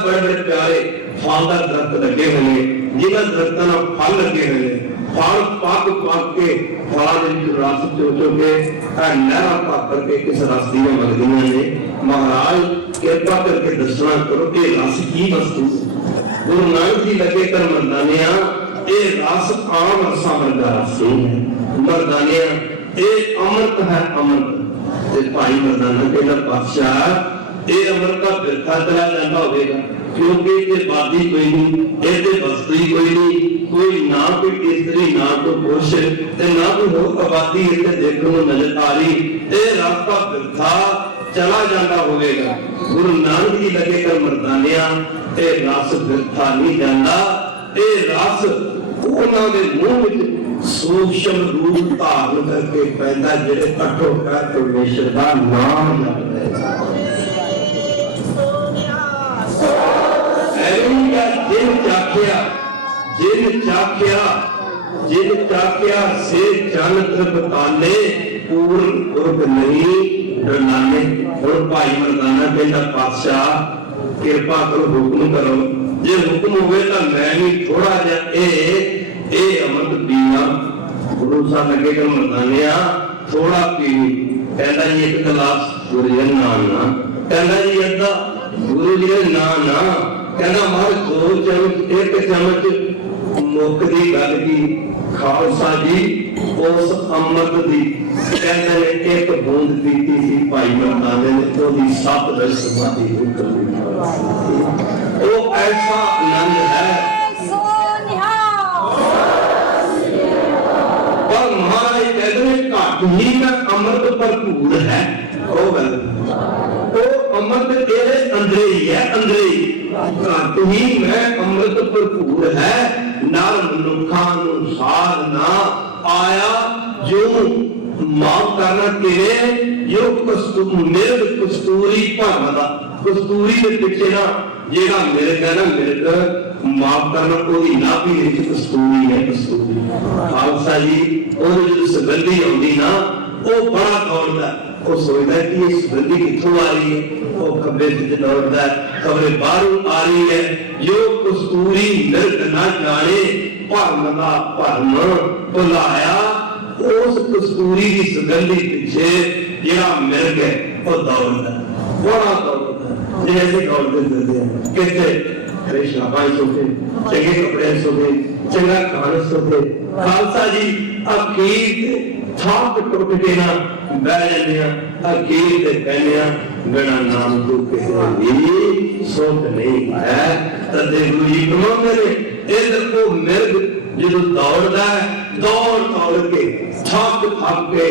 बड़े बड़े प्यारे फलदार दरख्त लगे हुए, जिन्होंने दरख्तों में फल लगे हुए, फल पक पक के फलों के रस चो चो के नहर भर भर के किस रस दियां लगदियां ने। महाराज कृपा करके दसना करो कि रस की वस्तु। गुरु नानक जी लगे कर मरदानिया ये रस आम रसा वर्गा रस नहीं है। मरदानिया ये अमृत है, अमृत। भाई मरदाना कहना पातशाह ये अमृत का बिरखा चला जाता होगा, क्योंकि ये बादी कोई नहीं, ये बस्ती कोई नहीं, कोई ना कोई स्त्री ना कोई पुरुष ना कोई होर आबादी इतने देखने को नजर आ रही। ये रास्ता बिरखा चला जाता होगा। गुरु नानक जी लगे कर मरदानिया ये रस बिरखा नहीं जाता, ये रस उन्होंने मुंह में सूक्ष्म रूप धारण करके पैदा जेडे अठो पैर परमेश्वर का नाम जपदे। जिन चाख्या जिन चाख्या जिन चाख्या से जन तृप्ताने पूर्ण उर्ग नहीं डरनाने। और भाई मरदाना कहता पातशाह कृपा करो हुक्म करो, जे हुक्म होवे तो मैं भी थोड़ा जा ए अमृत पीना। गुरु साहब लगे कर मरदानिया थोड़ा पीवी। कहता जी एक गिलास, गुरु जी ना ना। कहता जी अद्धा, गुरु जी ना ना। कहना मार 2 चम्मच 1 चम्मच मुक्ति गल की खालसा जी उस अमृत दी कहते ने 1 बूंद पीती थी। भाई मरदाने ने तो दी 7 रस समाधि उतर दी। वो ऐसा आनंद है पर महाराज कहते ने घट ही में अमृत भरपूर है। वो अमृत तेरे अंदर ही है, अंदर ही घट ही में अमृत भरपूर है। नाल मनुखा नूं साधना आया जो माफ करना तेरे जो मिर्ग कस्तूरी भरदा कस्तूरी के पीछे ना जेड़ा मिर्ग है ना मिर्ग माफ करना ओदी नाभि विच कस्तूरी है। कस्तूरी खालसा जी ओदी जो सुगंधी आउंदी ना वो बड़ा दौड़दा, वो सोचदा है कि ये सुगंधी कित्थों आ रही है। वो खब्बे से दौड़दा है, खबरे बाहरों आ रही है। जो कस्तूरी मिर्ग ना जाने भरम दा भरम भुलाया उस कस्तूरी की सुगंधी पीछे जेड़ा मिर्ग है वो दौड़दा, बड़ा दौड़दा। जैसे दौड़ते फिरदे हैं किथे कृष्णा पाई सोते, चंगे कपड़े सोते, चंगा खाना सोते। खालसा जी अखीर थाप टुट के ना बह जाते हैं, अखीर से कहने बिना नाम तो किसी भी सोच नहीं है। तदे गुरु जी कमाते ने इधर को मिर्ग जो दौड़ता है दौड़ दौड़ के थक थक के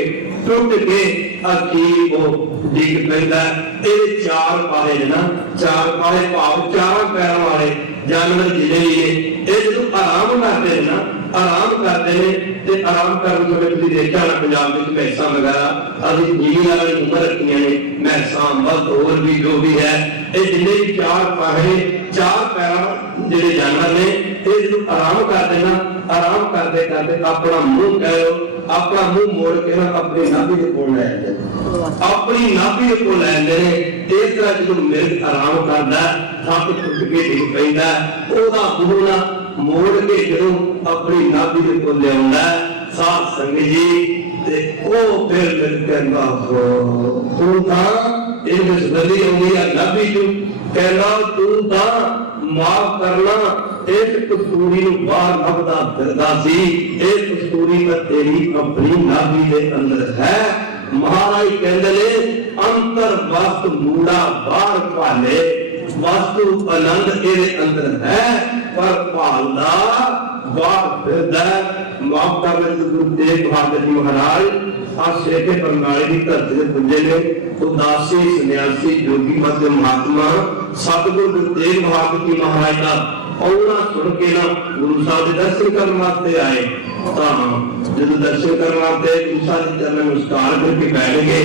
टुट के अखीर को डिग पैदा। ये 4 पारे ना 4 पारे भाव 4 पैरों वाले जानवर जिले ये जो आराम करते हैं ना आराम करते हैं ते आराम करने वाले तुसीं देखा ना पंजाब में भैंसा वगैरह अभी नीली वाली उम्र रखियां ने भैंसा बस और भी जो भी है ये जिले 4 पारे 4 पैरों जिहड़े जानवर ने ये जो आराम करते ना आराम करते करते अपना मुंह कहो अपना मुंह मोड़ के ना अपनी नाभि के कोल ले आते, अपनी नाभि के कोल ले आते ने। इस तरह जो मिर्ग आराम करता थक टुट के डिग पैंदा ओदा मुंह ना मोड़ के जो अपनी नाभि के कोल ले आउंदा साध संगत जी ते ओ फिर मिर्ग कहंदा हो तू तां इस गली आउंदी है नाभि चों कहना तू तां माफ करना एक कस्तूरी बाहर लभदा फिरदा सी। एक कस्तूरी का तेरी अपनी नाभि के अंदर है महाराज कहते ने अंतर वस्त मूड़ा बाहर भाले, वस्तु आनंद ये अंदर है पर भालदा बाहर फिरदा। माफ कर ले गुरु तेग बहादुर जी महाराज आज सेठे बंगाली की धरती से पुजे ने उदासी सन्यासी योगी मध्य महात्मा सतगुरु गुरु तेग बहादुर जी महाराज का औना सुन के ना गुरु साहब के दर्शन करने वास्ते आए। जब दर्शन करने वास्ते गुरु साहब के चरण नमस्कार करके बैठ गए।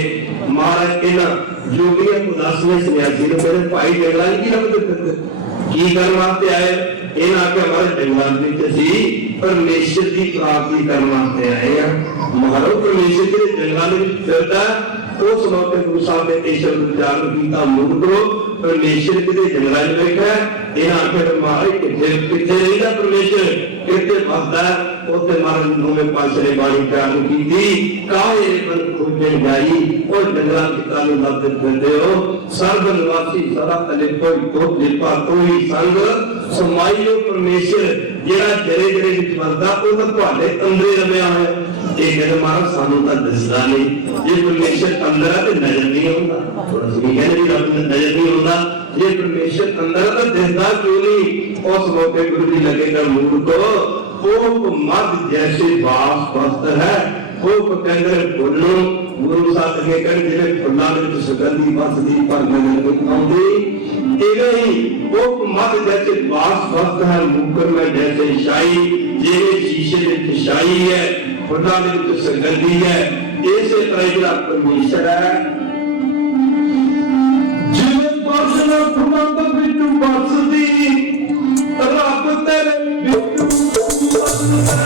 महाराज इन्हां जोगियां उदासियां सन्यासी ने मेरे भाई जंगलां की लगदे की करने वास्ते आए। इन आके हमारे जंगलां विच असीं परमेश्वर की प्राप्ति करने वास्ते आए हैं। महाराज परमेश्वर के जंगलां विच फिरदा उस मौके गुरु साहब ने ईश्वर उच्चारण किया मूर्खो परमेश्वर के जंगलां में बैठा है। इन आके महाराज किथे रहिंदा परमेश्वर किथे वसदा उत्थे महाराज नौवें पातशाह ने बाणी प्रारंभ की थी काहे मन खोजन जाई और जंगलां विच कानू लभदे फिरदे हो सर्व निवासी सदा अले कोई तो दिपा कोई संग समाइयो परमेश्वर जेड़ा जरे जरे विच वसदा ओ तां तुहाडे अंदरे रविया होया। ਇਹ ਕਹਿੰਦੇ ਮਹਾਰਾਜ ਸਾਨੂੰ ਤਾਂ ਦਿਸਦਾ ਨਹੀਂ ਜੇ ਪਰਮੇਸ਼ਰ ਅੰਦਰ ਹੈ ਤੇ ਨਜ਼ਰ ਨਹੀਂ ਆਉਂਦਾ। ਥੋੜਾ ਜਿਹਾ ਕਹਿੰਦੇ ਵੀ ਰੱਬ ਨੂੰ ਨਜ਼ਰ ਨਹੀਂ ਆਉਂਦਾ ਜੇ ਪਰਮੇਸ਼ਰ ਅੰਦਰ ਹੈ ਤਾਂ ਦਿਸਦਾ ਕਿਉਂ ਨਹੀਂ। ਉਸ ਮੌਕੇ ਗੁਰੂ ਜੀ ਲੱਗੇਗਾ ਮੂਰਖੋ ਉਹ ਮਦ ਜੈਸੇ ਬਾਸ ਵਸਤ ਹੈ ਉਹ ਕਹਿੰਦੇ ਫੁੱਲੋਂ ਗੁਰੂ ਸਾਹਿਬ ਅੱਗੇ ਕਹਿੰਦੇ ਜਿਹੜੇ ਫੁੱਲਾਂ ਦੇ ਵਿੱਚ ਸੁਗੰਧੀ ਵਸਦੀ ਪਰ ਨਜ਼ਰ ਨਹੀਂ ਆਉਂਦੀ ਇਵੇਂ ਹੀ ਉਹ ਮਦ ਜੈਸੇ ਬਾਸ ਵਸਤ ਹੈ ਮੁਕਰ ਮੈਂ ਜੈਸੇ ਸ਼ਾਈ ਜਿਵੇਂ ਸ਼ੀਸ਼ੇ ਵਿੱਚ ਸ਼ਾਈ ਹੈ फुल्लां दे विच सुगंधी है। इसे तरह जिहड़ा परमेश्वर है जिवें बरसना फुल्लां दे विच बरसदी रब तेरे विच बरसदा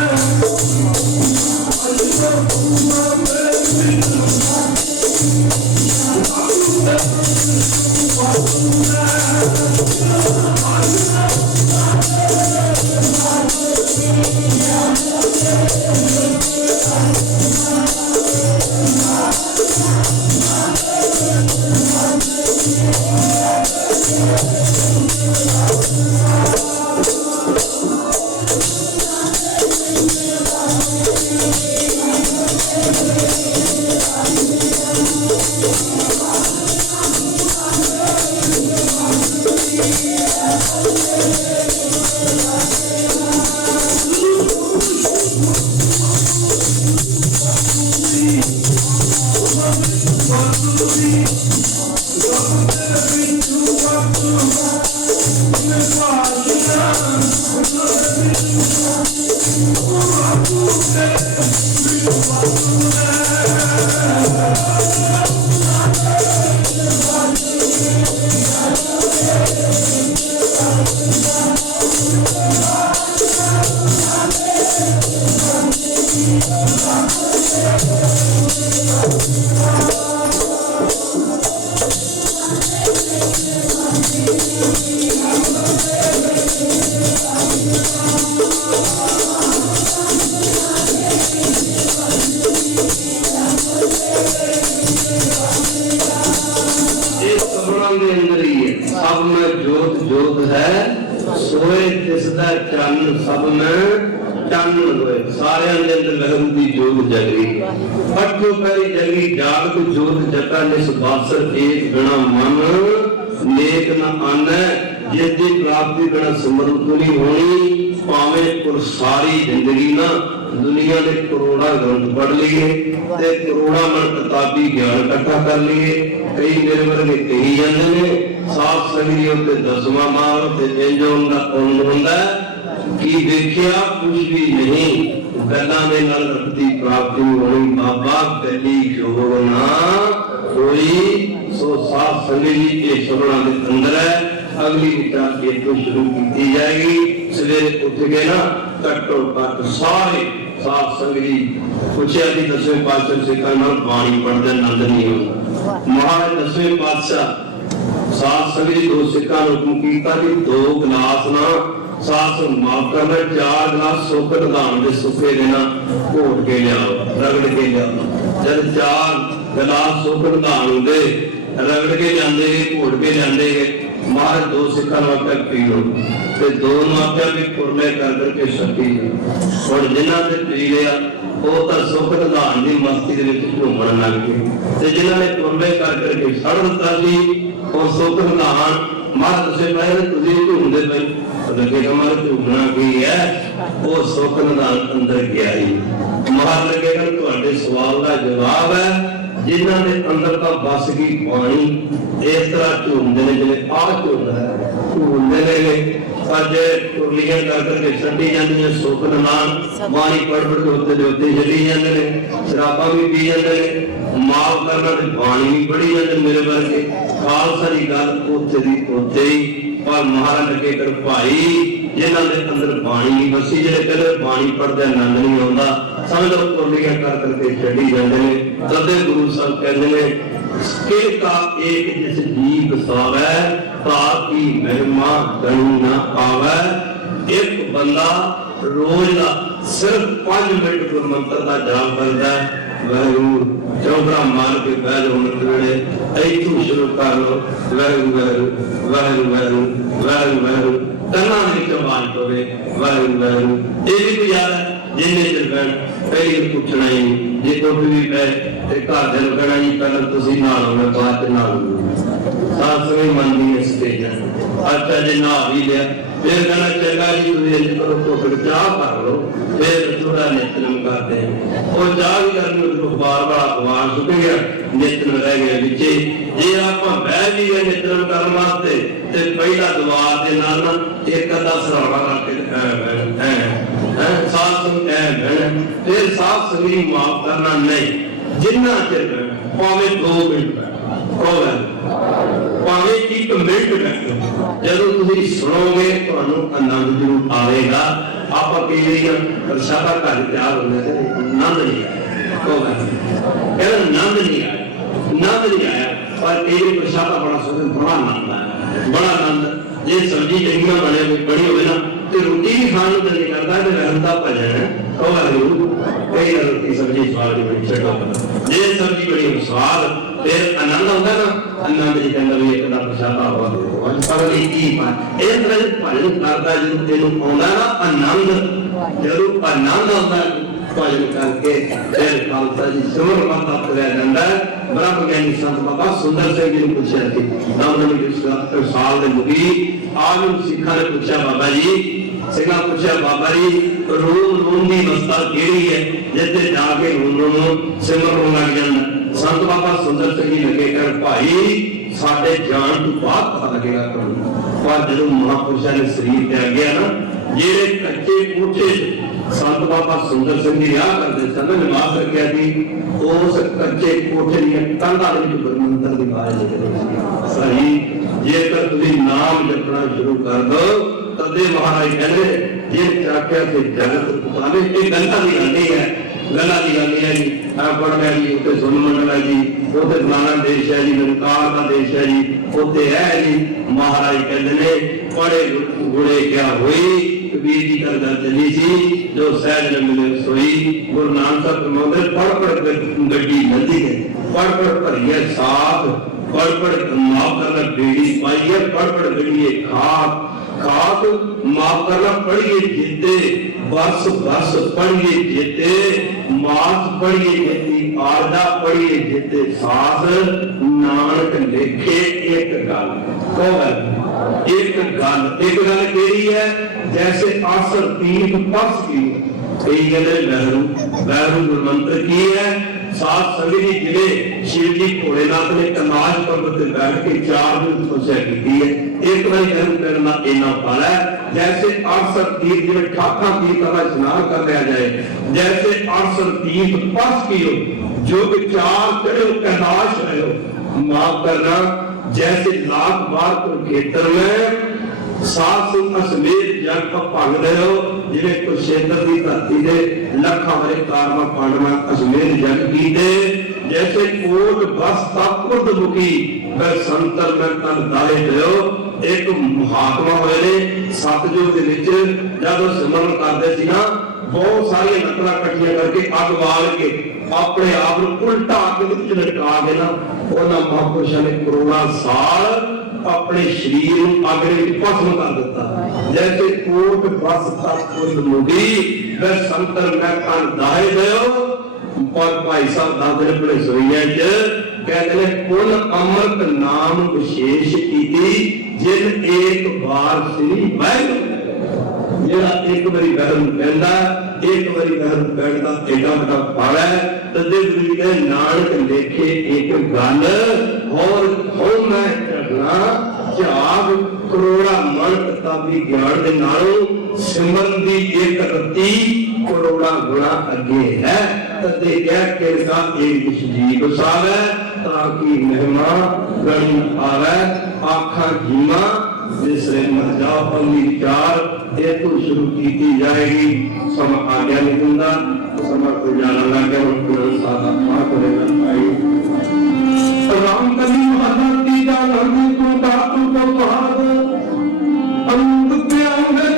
सब में जोत जोत है सोए तिसदा चन्न सब में चन्न होए सारे अंदर लहम दी जोत जगी पट्टो करी जगी जाग को जोत जटा निस बासर एक गणा मन नेक न आने जिसकी प्राप्ति बिना समर्थ नहीं होनी भावे पुर सारी जिंदगी ना दुनिया ने करोड़ा ग्रंथ पढ़ लिए ते करोड़ा मन किताबी ज्ञान इकट्ठा कर लिए कई मेरे वर्गे कही जाते ने साफ संगरी होते दसवां मार ते इंज हुंदा उंज हुंदा की देखिया कुछ भी नहीं गल्लां दे नाल रब दी प्राप्ति होनी बाबा गली जो ना कोई सो साफ संगरी के शरणा दे अंदर है अगली विचार के तो शुरू की जाएगी सवेरे उठ के ना कट्टो कट सारे साफ संगरी पूछे अभी 10वें पातशाह से कल बाणी पढ़ते नंद नहीं होता महाराज 10वें पातशाह साफ संगरी दो सिक्का हुक्म कीता कि 2 गिलास ना साफ माफ करना 4 गिलास सोकर दान दे सुखे देना घोट के लियाओ रगड़ के लियाओ जब 4 गिलास सोकर दान दे रगड़ के जाते गए, घोड़ के जाते गए। महाराज दो सिखा आख्या पी लो, ते दो आख्या भी कुरले कर करके छकी। और जिन्हों ने पी लिया वो तो सुख निधान की मस्ती घूमन लग गए, जिन्होंने कुरले कर करके सड़ दिता सी वो सुख निधान महाराज दसे पाए तुम घूमते पे लगे महाराज घूमना की है, वो सुख निधान अंदर गया ही। महाराज लगेगा तुहाडे सवाल का जवाब है जिन्हों ने अंदर का बस की पानी इस तरह झूमते हैं जिन्हें आ झूमना है झूमते हैं अजे कुरलियां कर करके छड्डी जाती हैं सुख निधान पानी पड़ पड़ के उत्ते उत्ते चली जाते हैं शराबा भी पी जाते हैं माफ करना ते पानी भी पड़ी जाते मेरे वर्गे खालसा की गल उत्थे दी उत्थे ही। पर महाराज लगे कर भाई जिन्हों के अंदर बाणी नहीं बसी जो कहते बाणी पढ़ते आनंद नहीं आता समझ लो कुरलियां कर करके छड्डी जाते हैं। तदे गुरु साहब कहते हैं का एक जिस जीव बसावे ताकि महिमा गणी ना पावे। एक बंदा रोज का सिर्फ 5 मिनट गुरु मंत्र का जाप करता है वाहिगुरू चौबरा मार के बह जाओ वेले ऐथों शुरू कर लो वाहिगुरू वाहिगुरू वाहिगुरू वाहिगुरू वाहिगुरू करना विच आवाज पवे वाहिगुरू वाहिगुरू ये भी कोई याद है जिन्ने चिर बैठ पहली पूछना ही जे कुछ भी पै ते घर दे कहना जी पहले तुसीं नालो मैं बाद च नालो साथ समय मन दी स्टेज अच्छा जे ना भी लिया फिर कहना चंगा जी तुम इंज करो तो फिर चाह कर लो फिर थोड़ा नित्यनम करते हैं और चाह भी करने तो बार बार अखबार सुख गया नित्यनम रह गया बिचे जे आप बह भी गए नित्यनम करने वास्ते ते पहला द्वार के नाल एक अद्धा सराड़ा करके साथ संग फिर साथ संगी माफ करना नहीं जिन्ना चिर भावे 2 मिनट भावे 1 मिनट बैठो जदों तुसीं सुनोगे तुहानूं आनंद जरूर आवेगा। आपां कई वारी प्रसादा घर तैयार होंदे आनंद नहीं आया आनंद नहीं आया पर कई बार प्रसादा बड़ा सोचते बड़ा आनंद आया बड़ा आनंद जे सब्जी चंगी बनी होवे ना ते रोटी भी खाण नूं दिल नहीं करदा ते रहन दा भजन कई रोटी सब्जी स्वाद बड़ी छड्डो जे सब्जी बड़ी स्वाद फिर आनंद आता ना आनंद जी कहता भी एक प्रसादा हुआ पर की बात इस तरह भजन करता जो तेनों आंदा ना आनंद जरूर आनंद आता भजन करके फिर खालसा जी सिमर माता तुरया जाता है। ब्रह्म ज्ञानी संत बाबा सुंदर सिंह जी ने पूछा कि नवदन साल के मुगी आज सिखा ने पूछा बाबा जी सिंगा पूछा बाबा जी रोम की अवस्था केड़ी है जिथे जाके रोम सिमर रोन लग जाता संत बाबा सुंदर सिंह जी लगे कर भाई साडे जान तो बाद पता लगेगा पर जब महापुरुषों ने शरीर त्याग गया ना जेड़े कच्चे कोठे संत बाबा सुंदर सिंह जी रिहा करते सन निवास रखिया थी उस कच्चे कोठे दी कंधां दे विच गुरमंत्र दी आवाज निकलदी सही जेकर तुसीं नाम जपना शुरू कर दो तदे महाराज कहंदे जे चाख्या से जगत उतारे ये गल्लां दी गल नहीं है गल्लां दी गल नहीं है जी पढ़ लिया जी उत्ते सुन मंडल है जी उत्ते फलाना देश है जी ननकार का देश है जी उत्ते है जी महाराज कहते ने पढ़े गुड़े क्या हुई कबीर जी का गल चली सी जो सहज न मिले सोई गुरु नानक साहब फरमाते पढ़ गड्डी लदी है पढ़ भरिए साथ पढ़ माफ करना बेड़ी पाई है पढ़ गड्डी खाक खाक माफ करना पढ़िए जीते बस पढ़िए जीते मास पढ़िए जीती आरदा पढ़िए जीते सास नानक लिखे एक गल एक गल केड़ी है जैसे आसर तीर्थ पस की कई कहते वैरू गुरमंत्र की है सात संगति जिले शिव जी भोलेनाथ ने कैलाश पर्वत पर बैठ के 4 दिन तपस्या की है एक बार धर्म करना इना फल है जैसे 68 तीर्थ जिन्हें ठाका तीर्थ का स्नान कर लिया जाए जैसे 68 तीर्थ पस की हो जो 4 चढ़े कैलाश रहे हो माफ करना जैसे लाख बार कुरुक्षेत्र में सात सिंह असमेत जग का भंग रहे हो जिन्हें कुरुक्षेत्र की धरती दे लखा भरे कारवा पांडवा असमेत जग कीते जैसे कोट बस तक मुखी वह संतर में तन दाले दयो एक महात्मा होए ने सतजुग दे विच जब सिमरन करदे सी ना बहुत सारी नकल कट्ठिया करके अग बाल के अपने आप उल्टा अग लटका के ना उन्होंने महापुरुषों ने करोड़ों साल अपने शरीर अग भस्म कर दिता। जैसे कोट बस तक मुड़ी मैं संतर मैं कन दाए दो पर भाई साहब दादे अपने सोइया च कहते हैं कुल अमृत नाम विशेष की जिन एक बार श्री वाहिगुरू जेड़ा एक बारी बहन कहता एक बारी बहन बैठता एडा बड़ा फल है। तदे गुरु के नानक लेखे एक गल और हो मैं चढ़ना झाग करोड़ा मन किताबी ज्ञान के नालों सिमरन दी एक रत्ती करोड़ा गुणा अगे है। तदे कह के का एक जी बसावे ताकि महिमा गणी आवे आखा जीवा जिससे मर जाओ पगली चार ये तो शुरू की जाएगी। सम आज्ञा नहीं दूंगा समा को जाना लगे और पूरा सादा पाठ करेगा भाई राम कली महाराज की जान हम को बातों को बहाद अंत पे आंगन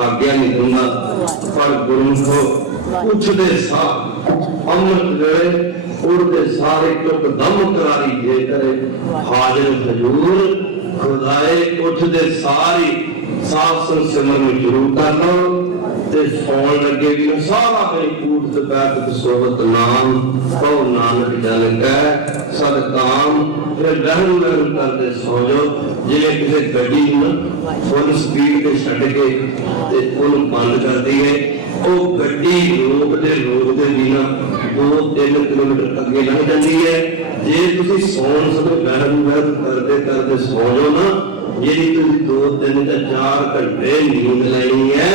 आज्ञा नहीं दूंगा पर गुरु को उठते साथ अमृत वेले उड़ते सारे टुक दम करारी जे करे हाजिर हजूर खुदाए उठते सारी साथ सिमरन में जरूर कर लो ते सौन लगे भी सारा कहीं ऊट ते बैठ सोबत नाम कहो नानक जन कह सद काम फिर लहर लहर करते सो जाओ जिवें किसी गड्डी फुल स्पीड ते छड्ड के ते उन्हें बंद कर दी है ਉਹ ਗੱਡੀ ਰੋਕਦੇ ਵੀ ਨਾ 2-3 ਕਿਲੋਮੀਟਰ ਅੱਗੇ ਲੰਘ ਜਾਂਦੀ ਹੈ। ਜੇ ਤੁਸੀਂ ਸੌਣ ਸਮੇਂ ਬਹਿਰ ਕਰਦੇ ਸੌ ਜਾਓ ਨਾ, ਜਿਹੜੀ ਤੁਸੀਂ 2-3 ਜਾਂ 4 ਘੰਟੇ ਨੀਂਦ ਲੈਣੀ ਹੈ,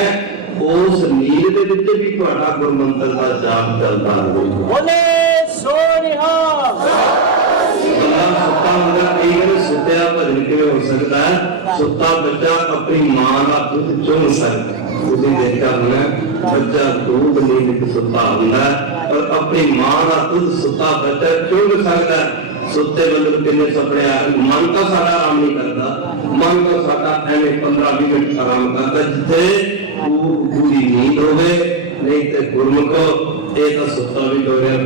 ਉਸ ਨੀਂਦ ਦੇ ਵਿੱਚ ਵੀ ਤੁਹਾਡਾ ਗੁਰਮੰਤਰ ਦਾ ਜਾਪ ਚੱਲਦਾ ਰਹੇ। ਬੋਲੇ ਸੋ ਨਿਹਾਲ। ਸੁੱਤਾ ਹੁੰਦਾ ਕਈ ਵਾਰ ਸੁੱਤਿਆ ਭਜਨ ਕਿਵੇਂ ਹੋ ਸਕਦਾ ਹੈ? ਸੁੱਤਾ ਬੱਚਾ ਆਪਣੀ ਮਾਂ ਦਾ ਦੁੱਧ ਚੁੰਘ ਸਕਦਾ। ਤੁਸੀਂ ਦੇਖਿਆ ਹੋਣਾ ਬੱਚਾ ਦੁੱਧ ਨਹੀਂ ਵਿੱਚ ਸੁੱਤਾ ਹੁੰਦਾ, ਪਰ ਆਪਣੀ ਮਾਂ ਦਾ ਦੁੱਧ ਸੁੱਤਾ ਬੱਚਾ ਚੁੰਘ ਸਕਦਾ। ਸੁੱਤੇ ਬੰਦੇ ਕਿੰਨੇ ਸੁਪਨੇ ਆ, ਮਨ ਤਾਂ ਸਾਡਾ ਆਰਾਮ ਨਹੀਂ ਕਰਦਾ, ਮਨ ਤਾਂ ਸਾਡਾ ਐਵੇਂ 15-20 ਮਿੰਟ ਆਰਾਮ ਕਰਦਾ ਜਿੱਥੇ ਪੂਰੀ ਨੀਂਦ ਹੋਵੇ। ਨਹੀਂ ਤੇ ਗੁਰਮੁਖੋ ਇਹ ਤਾਂ ਸੁੱਤਾ ਵੀ ਹੋ ਰਿਹਾ,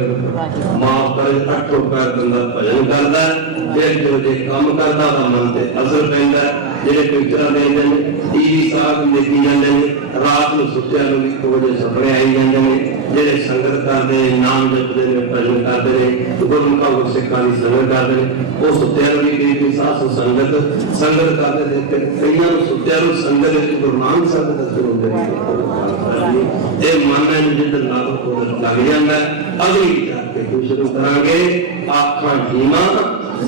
ਮਾਂ ਪਰ ਅੱਠੋ ਪੈਰ ਬੰਦਾ ਭਜਨ ਕਰਦਾ, ਫਿਰ ਜੋ ਜੇ ਕੰਮ ਕਰਦਾ ਤਾਂ ਮਨ ਤੇ ਅਸਰ ਪੈਂਦਾ। ਜਿਹੜੇ ਪਿਕਚਰਾਂ ਦੇਖਦੇ ਨੇ, ਟੀਵੀ ਸਾਥ ਦੇਖੀ ਜਾਂਦੇ ਨੇ, ਰਾਤ ਨੂੰ ਸੁੱਤਿਆਂ ਨੂੰ ਵੀ ਕੋਈ ਸੁਪਨੇ ਆਈ ਜਾਂਦੇ ਨੇ। ਜਿਹੜੇ ਸੰਗਤ ਕਰਦੇ ਨੇ, ਨਾਮ ਜਪਦੇ ਨੇ, ਭਜਨ ਕਰਦੇ ਨੇ, ਗੁਰਮੁਖਾਂ ਗੁਰਸਿੱਖਾਂ ਦੀ ਸੰਗਤ ਕਰਦੇ ਨੇ, ਉਹ ਸੁੱਤਿਆਂ ਨੂੰ ਵੀ ਕਈ ਸਾਥ ਸੰਗਤ ਕਰਦੇ ਦੇਖ ਕੇ ਕਈਆਂ ਨੂੰ ਸੁੱਤਿਆਂ ਨੂੰ ਸੰਗਤ ਵਿੱਚ ਗੁਰੂ ਨਾਨਕ ਸਾਹਿਬ ਦਾ ਦਰਸ਼ਨ ਹੁੰਦੇ ਨੇ। ਇਹ ਮਨ ਨੂੰ ਜਿੱਦ ਨਾਲ ਲੱਗ ਜਾਂਦਾ। ਅਗਲੀ ਜਾ ਕੇ ਸ਼ੁਰੂ ਕਰਾਂਗੇ ਆਖਾਂ ਢੀਮਾ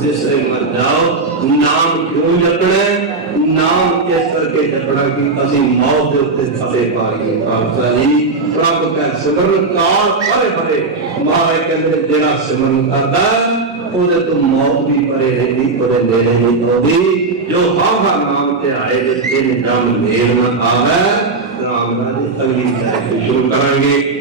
ਜਿਸ ਸੇ ਮਰ ਜਾਓ। ਨਾਮ ਕਿਉਂ ਜਪਣਾ? ਨਾਮ ਇਸ ਕਰਕੇ ਜਪਣਾ ਕਿ ਅਸੀਂ ਮੌਤ ਦੇ ਉੱਤੇ ਫਤਿਹ ਪਾ ਕੇ ਖਾਲਸਾ ਜੀ ਪ੍ਰਭ ਕਾ ਸਿਮਰਨ ਕਾਲ ਭਰੇ ਮਹਾਰਾਜ ਕਹਿੰਦੇ ਜਿਹੜਾ ਸਿਮਰਨ ਕਰਦਾ ਉਹਦੇ ਤੋਂ ਮੌਤ ਵੀ ਪਰੇ ਰਹਿੰਦੀ, ਉਹਦੇ ਨੇੜੇ ਨਹੀਂ ਆਉਂਦੀ। ਜੋ ਹਾਹਾ ਨਾਮ ਤੇ ਆਏ ਜਿਸ ਦੇ ਨਿਜਾਮ ਨੇੜ ਨਾ ਆਵੇ। ਰਾਮ ਰਾਜ ਅਗਲੀ ਜਾ ਕੇ ਸ਼ੁਰੂ ਕਰਾਂਗੇ।